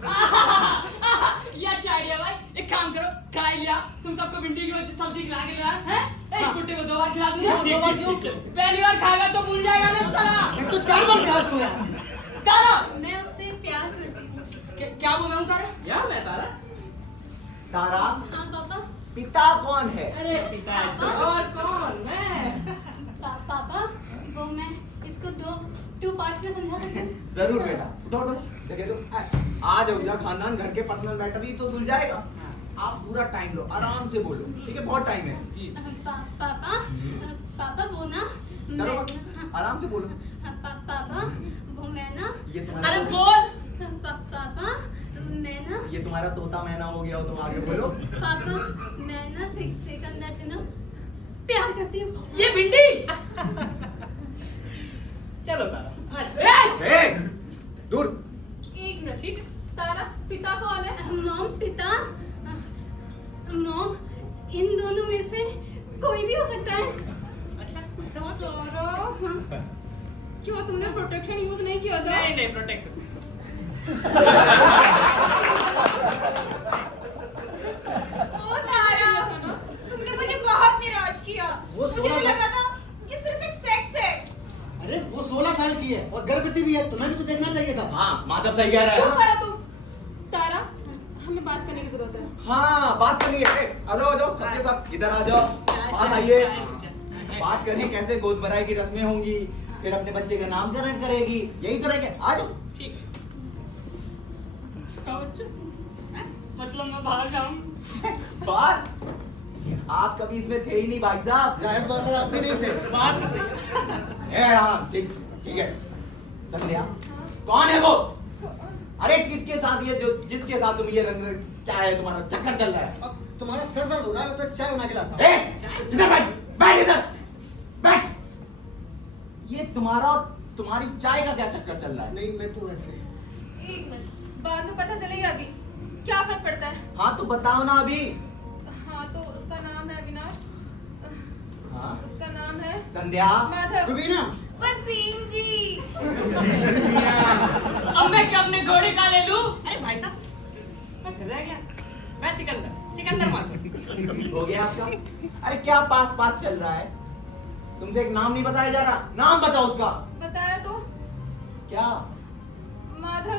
ये अच्छा आइडिया भाई। एक काम करो, कढ़ाई लिया, तुम सबको भिंडी की वजह सब्जी खिला के लाया है। इस बुड्ढे को 2 बार खिला दूंगा। दो बार क्यों? पहली बार खाएगा तो भूल जाएगा ना साला। फिर तो 4 बार खिला उसको यार। तारा मैं उससे प्यार करती हूँ। क्या वो मैं हूँ तारा? या मैं तारा? तारा, हाँ पापा। पिता कौन है? अरे पिता और कौन? मैं। पापा वो मैं इसको 2 पार्ट्स में समझा सकती हूँ। जरूर बेटा, उठो जगह दो। आज अहूजा खानदान घर के पर्सनल मैटर ही तो सुलझाएगा। आप पूरा टाइम लो, आराम से बोलो, ठीक है? बहुत टाइम है। पापा वो ना डरो मत, आराम से बोलो। पापा वो मैं ना ये तुम्हारा अरे बोल। पापा मैं ना ये तुम्हारा तोता मैना हो गया हो, तुम आगे बोलो। पापा मैं ना सिकंदर से ना प्यार करती हूँ। ये भिंडी। चलो तारा। ए, दूर। 1 मिनट, ठीक? तारा, पिता कौन है? मॉम पिता मॉम इन दोनों में से कोई भी हो सकता है। अच्छा, तारा, क्यों तुमने प्रोटेक्शन यूज नहीं किया था? नहीं नहीं प्रोटेक्शन। ओ तारा, तुमने मुझे बहुत निराश किया। वो मुझे 16 लगा था ये सिर्फ एक सेक्स है। अरे वो 16 साल की है और गर्भवती भी है, तुम्हें भी तो देखना चाहिए था। हाँ, माधव सही कह रहा क्यों है। करा तुम? तारा, हमें बात करने की जरूरत है। हाँ, बात करनी है। आ जाओ, आ जाओ, सबके सब इधर आ जाओ, पास आइए। बात करें कैसे गोद भराई की रस्में होंगी, फिर अपने बच्चे का नामकरण करेगी, यही तो रहेगा। आ जाओ। ठीक है। उसका बच्चा? मतलब मैं बाहर जाऊँ? बात, आप कभी इसमें थे ही नहीं भाई साहब। जाहिर तौर पर आप भी नहीं थे। बात तो सही। ए हाँ, ठीक ठीक है। संध्या, कौन है वो? अरे किसके साथ ये, जो जिसके साथ तुम ये रंग, क्या है तुम्हारा चक्कर चल रहा है? अब तुम्हारा सर दर्द हो रहा है, मैं तो चाय बना के लाता हूँ। ए, इधर बैठ, बैठ इधर, बैठ। ये तुम्हारा और तुम्हारी चाय का क्या चक्कर चल रहा है? नहीं, मैं तो वैसे। 1 मिनट, बाद में पता चलेगा। अभी क्या फर्क पड़ता है? हाँ तो बताओ ना अभी। हाँ तो उसका नाम है अविनाश। हाँ, उसका नाम है संध्या। माधव। रुबीना, वसीम जी। अब मैं क्या अपने घोड़े का ले लूं? अरे भाई साहब, मैं फिर रह गया। मैं सिकंदर माधव। हो गया आपका? अरे क्या पास पास चल रहा है? तुमसे एक नाम नहीं बताया जा रहा, नाम बताओ उसका। बताया तो क्या? माधव।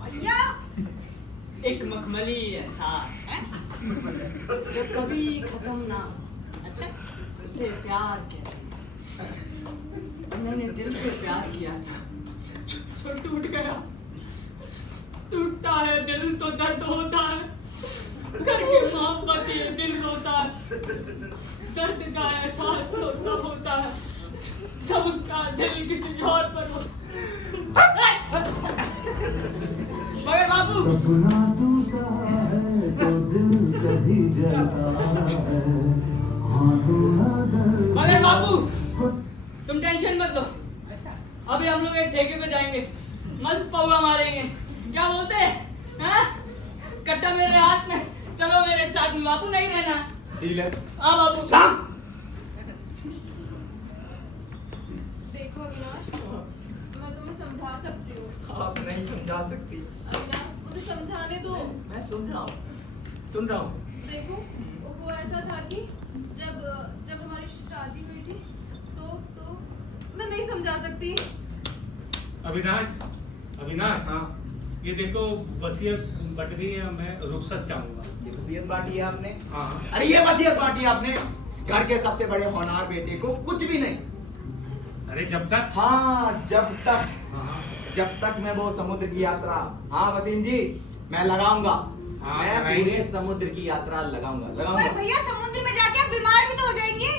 भैया, एक मखमली एहसास जो कभी खत्म ना हो। अच्छा, उसे प्यार कहते हैं। मैंने दिल से प्यार किया था, जो टूट गया। टूटता है दिल तो दर्द होता है, करके मोहब्बत ये दिल रोता है। दर्द का एहसास होता है जब उसका दिल किसी और पर हो। मगर बाबू, मगर बाबू, तुम टेंशन मत लो। अभी हम लोग एक ठेके पे जाएंगे, मस्त पौवा मारेंगे। क्या बोलते हैं? हाँ? कट्टा मेरे हाथ में, चलो मेरे साथ में। बाबू नहीं रहना? हाँ बाबू। देखो अविनाश, मैं तुम्हें समझा सकती हूँ। आप नहीं समझा सकती। अविनाश, मुझे समझाने दो। मैं सुन रहा हूँ। देखो, वो ऐसा था कि जब हमारी शादी हुई थी तो मैं नहीं समझा सकती। अविनाश, हाँ, ये देखो वसीयत बट गई है, मैं रुखसत चाहूंगा। ये वसीयत बांटी है आपने? हाँ। अरे ये वसीयत बांटी है आपने घर के सबसे बड़े होनहार बेटे को, कुछ भी नहीं। अरे जब तक। हाँ, जब तक, हाँ, जब तक मैं वो समुद्र की यात्रा, हाँ वसीम जी, मैं लगाऊंगा। हाँ, मैं लगाएंगे। पूरे समुद्र की यात्रा लगाऊंगा। पर भैया समुद्र में जाके आप बीमार भी तो हो जाएंगे।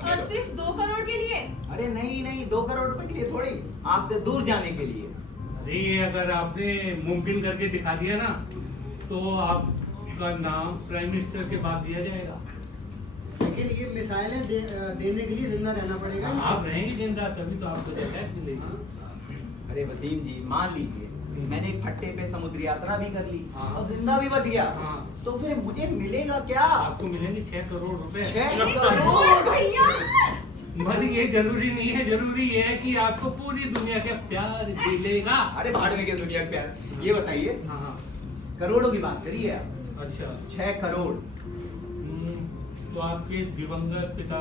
और सिर्फ 2 करोड़ के लिए? अरे नहीं, 2 करोड़ रुपए के लिए थोड़ी, आपसे दूर जाने के लिए। अरे ये अगर आपने मुमकिन करके दिखा दिया ना, तो आपका नाम प्राइम मिनिस्टर के बाद दिया जाएगा। लेकिन ये मिसाइलें देने के लिए जिंदा रहना पड़ेगा। आप रहेंगे जिंदा तभी तो आपको जैकेट मिलेगी। अरे वसीम जी, मान लीजिए मैंने एक फट्टे पे समुद्र यात्रा भी कर ली हाँ। और जिंदा भी बच गया, हाँ। तो फिर मुझे मिलेगा क्या? आपको मिलेंगे 6 करोड़ रुपए। 6 करोड़ भैया। पर ये जरूरी नहीं है, जरूरी ये है कि आपको पूरी दुनिया का प्यार मिलेगा। अरे भाड़ में क्या दुनिया का प्यार। ये बताइए, हाँ करोड़ों की बात करी है आप। अच्छा 6 करोड़। तो आपके दिवंगत पिता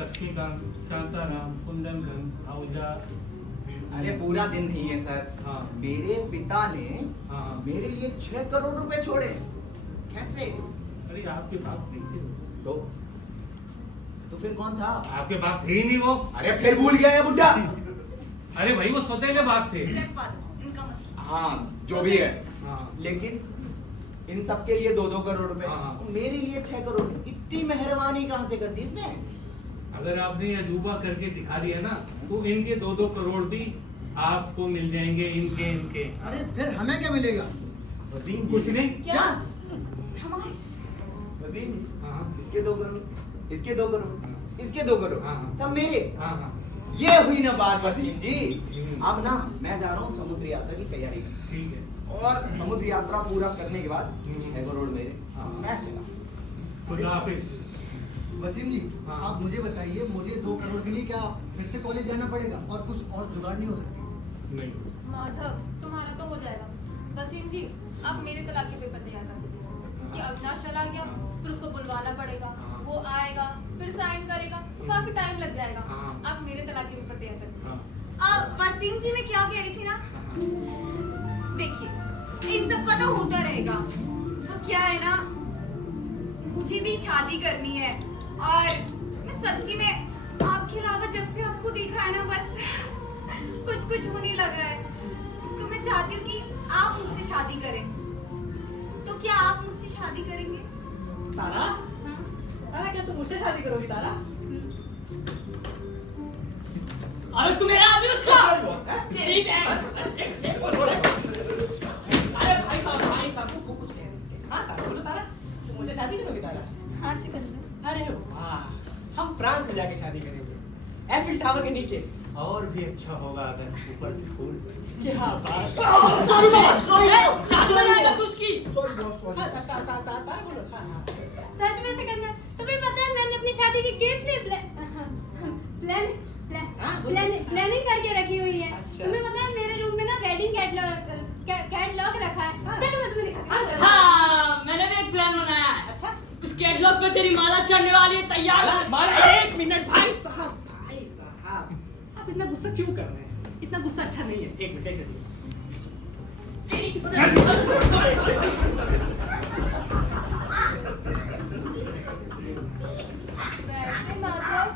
लक्ष्मीकांत, शांताराम, कुंदन, आहूजा। अरे पूरा दिन नहीं है सर। हाँ। मेरे पिता ने हाँ। मेरे लिए 6 करोड़ रुपए छोड़े। कैसे? अरे आपके बाप नहीं थे। तो फिर कौन था? आपके बाप थे ही नहीं वो। अरे फिर भूल गया ये बुड्ढा। अरे भाई वो सौतेले बाप थे। Stepfather, इनका मतलब हाँ जो भी है। हाँ। लेकिन इन सब के लिए 2-2 करोड़ रुपए, हाँ। मेरे लिए 6 करोड़। इतनी मेहरबानी कहाँ से कर दी इसने? अगर आपने अजूबा करके दिखा दिया ना तो इनके 2-2 करोड़ भी आपको मिल जाएंगे, इनके। अरे फिर हमें क्या मिलेगा? वसीम कुछ नहीं। क्या? हमारे वसीम हाँ। इसके 2 करोड़, इसके 2 करोड़, इसके 2 करोड़, हाँ। सब मेरे। हाँ हाँ ये हुई ना बात वसीम जी। हम्म। अब ना मैं जा रहा हूँ समुद्र यात्रा की तैयारी करने। ठीक है। और समुद्र यात्रा पूरा करने के बाद हम्म। 6 करोड़ मेरे। हाँ। मैं चला। खुदा हाफिज। वसीम जी, हाँ। आप मुझे बताइए, मुझे 2 करोड़ के लिए क्या फिर से कॉलेज जाना पड़ेगा और कुछ और जुगाड़ नहीं हो सकती? नहीं। माधव, तुम्हारा तो हो जाएगा। वसीम जी, आप मेरे तलाक के पेपर तैयार कर दीजिए, क्योंकि अविनाश चला गया, फिर उसको बुलवाना पड़ेगा, हाँ। वो आएगा, फिर साइन करेगा, तो काफी टाइम लग जाएगा। हाँ। आप मेरे तलाक के पेपर तैयार कर दीजिए। हाँ। वसीम जी मैं क्या कह रही थी ना, देखिए इन सब का तो होता रहेगा। तो क्या है ना, मुझे भी शादी करनी है और मैं सच्ची में आपके अलावा जब से आपको देखा है ना, बस कुछ होने लगा है। तो मैं चाहती हूँ कि आप मुझसे शादी करें। तो क्या आप मुझसे शादी करेंगे? तारा, तारा क्या तुम मुझसे शादी करोगी तारा? अरे तू मेरा आदमी उसका तेरी बहन। अरे भाई साहब वो कुछ कह रहे थे। हाँ तारा, बोलो तारा, तुम मुझसे शादी करोगी तारा? हाँ से करूँगा। अरे वाह, हम फ्रांस में जाके शादी करेंगे, एफिल टावर के नीचे। और भी अच्छा होगा अगर ऊपर से फूल। क्या बात। Sorry boss, sorry boss. शादी बनाएगा तू उसकी। Sorry boss, sorry. तारा बोलो। हाँ। सच में सिकंदर, तुम्हें पता है मैंने अपनी शादी की कितनी प्लानिंग करके रखी हुई है। अच्छा। तुम्हें पता है मेरे रूम में ना वेडिंग कैटलॉग रखा है। हाँ। चलो मैं तुम्हें दिखाती हूँ। हाँ, मैंने भी एक प्लान बनाया है। अच्छा, उस कैटलॉग पे तेरी माला चढ़ने वाली है, तैयार हो। माला? एक मिनट भाई साहब, आप इतना गुस्सा क्यों कर रहे हैं? इतना गुस्सा अच्छा नहीं है। एक मिनट। वैसे माधव,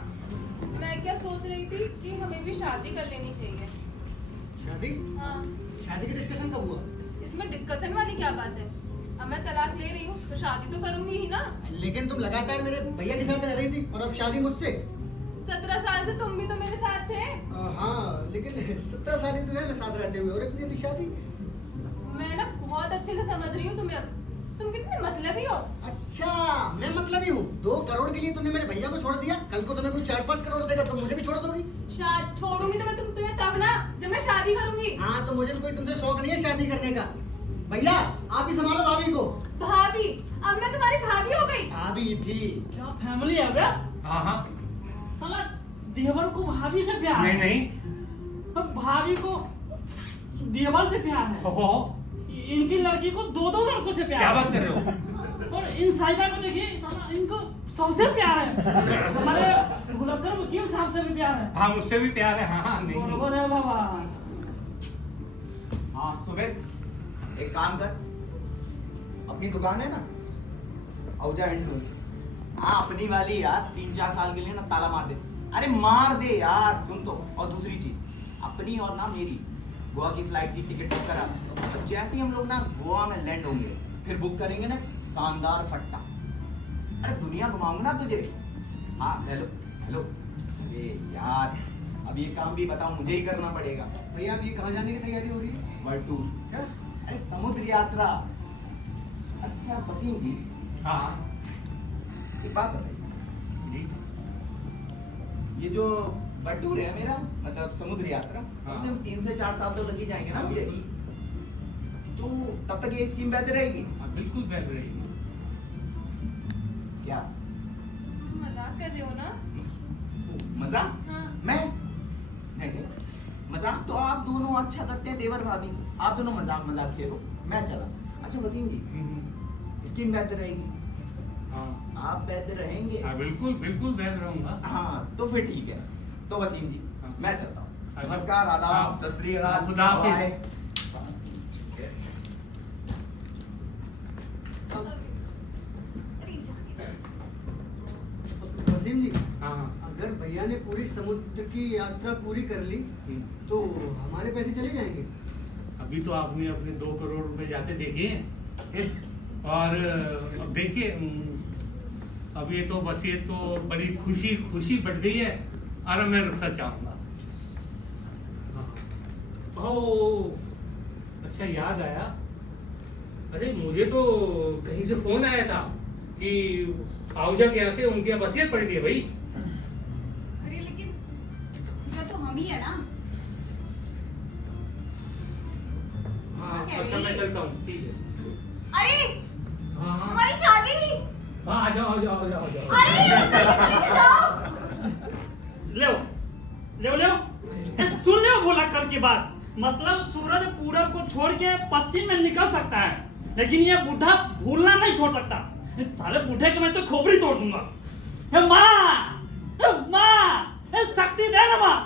मैं क्या सोच रही थी कि हमें भी शादी कर लेनी चाहिए। शादी? हाँ, शादी की डिस्कशन कब हुआ? इसमें डिस्कशन वाली क्या बात है? अब मैं तलाक ले रही हूँ तो शादी तो करूंगी ही ना। लेकिन तुम लगातार मेरे भैया के साथ रह रही थी और अब शादी मुझसे। 17 साल से तुम भी तो मेरे साथ थे। हाँ, लेकिन 17 साल ही तो है मैं साथ रहते हुए, और इतनी जल्दी शादी? मैं ना बहुत अच्छे से समझ रही हूँ तुम्हें। तुम कितने मतलबी हो। अच्छा, मैं मतलबी हूँ? 2 करोड़ के लिए तुमने मेरे भैया को छोड़ दिया, कल को तुम्हें कोई 4-5 करोड़ देगा तो मुझे भी छोड़ दोगी? शादी छोड़ूंगी तो मैं तुम्हें तब ना जब मैं शादी करूंगी। हाँ, तो मुझे भी कोई तुमसे शौक नहीं है शादी करने का। भैया आप ही संभालो भाभी को। भाभी? अब मैं तुम्हारी भाभी हो गई? भाभी थी। क्या फैमिली है बे? हाँ हाँ। साला देवर को भाभी से प्यार है। नहीं। अब भाभी को देवर से प्यार है। ओहो, इनकी लड़की को 2 लड़कों से प्यार क्या है। बात कर रहे हो? और इन साहिबा को देखिए, साला इनको सबसे प्यार है। हमारे भुलक्कर वकील साहब से भी प्यार है। हाँ मुझसे भी प्यार है। हाँ नहीं। बरोबर है बाबा। हाँ सुमित, एक काम कर, अपनी दुकान है ना औजा हिंदू, हाँ अपनी वाली यार 3-4 साल के लिए ना ताला मार दे। अरे मार दे यार, सुन तो। और दूसरी चीज, अपनी और ना मेरी गोवा की फ्लाइट की टिकट बुक करा। तो जैसे ही हम लोग ना गोवा में लैंड होंगे फिर बुक करेंगे ना शानदार फट्टा। अरे दुनिया घुमाऊंगा ना तुझे। हाँ हेलो हेलो। अरे यार अब ये काम भी बताओ, मुझे ही करना पड़ेगा। भैया अब ये कहाँ जाने की तैयारी हो रही है? World tour. क्या? अरे समुद्र यात्रा। अच्छा वसीम जी, हाँ एक बात बताइए, ये जो वर्ल्ड टूर है मेरा, मतलब समुद्र यात्रा, कम से कम 3 से 4 साल तो लग ही जाएंगे ना मुझे। तो तब तक ये स्कीम बेहतर रहेगी? हाँ, बिल्कुल बेहतर रहेगी। क्या मजाक कर रहे हो ना? मजाक? हाँ। मैं नहीं, मजाक तो आप दोनों अच्छा करते हैं देवर भाभी, आप दोनों मजाक मजाक खेलो, मैं चला। अच्छा वसीम जी, स्कीम बेहतर रहेगी, हाँ आप बेहतर रहेंगे। हाँ, बिल्कुल बिल्कुल बेहतर रहूंगा। हाँ तो फिर ठीक है, तो वसीम जी हाँ। मैं चलता हूँ। अच्छा। नमस्कार, आदाब, हाँ। सत श्री अकाल, खुदा हाफिज। बाय। अरे जाने वसीम जी, हाँ हाँ अगर भैया ने पूरी समुद्र की यात्रा पूरी कर ली हम्म। तो हमारे पैसे चले जाएंगे। अभी तो आपने अपने 2 करोड़ रुपए जाते देखे हैं और अब देखिए अब ये तो वसीयत तो बड़ी खुशी खुशी बढ़ गई है और मैं रुखसत चाहूंगा। हाँ। ओह अच्छा याद आया, अरे मुझे तो कहीं से फोन आया था कि आउजा के यहाँ से उनकी वसीयत पड़ गई है भाई। अरे लेकिन जो तो हम ही है ना। हाँ अच्छा मैं चलता हूँ, ठीक है। अरे हाँ हाँ हमारी शादी। हाँ आ जाओ आ जाओ आ जाओ आ जाओ। अरे जाओ। ले ले ले सुन ले बोला कल की बात, मतलब सूरज पूरब को छोड़ के पश्चिम में निकल सकता है, लेकिन ये बूढ़ा भूलना नहीं छोड़ सकता। इस साले बूढ़े के मैं तो खोपड़ी तोड़ दूंगा। हे माँ, शक्ति दे ना माँ।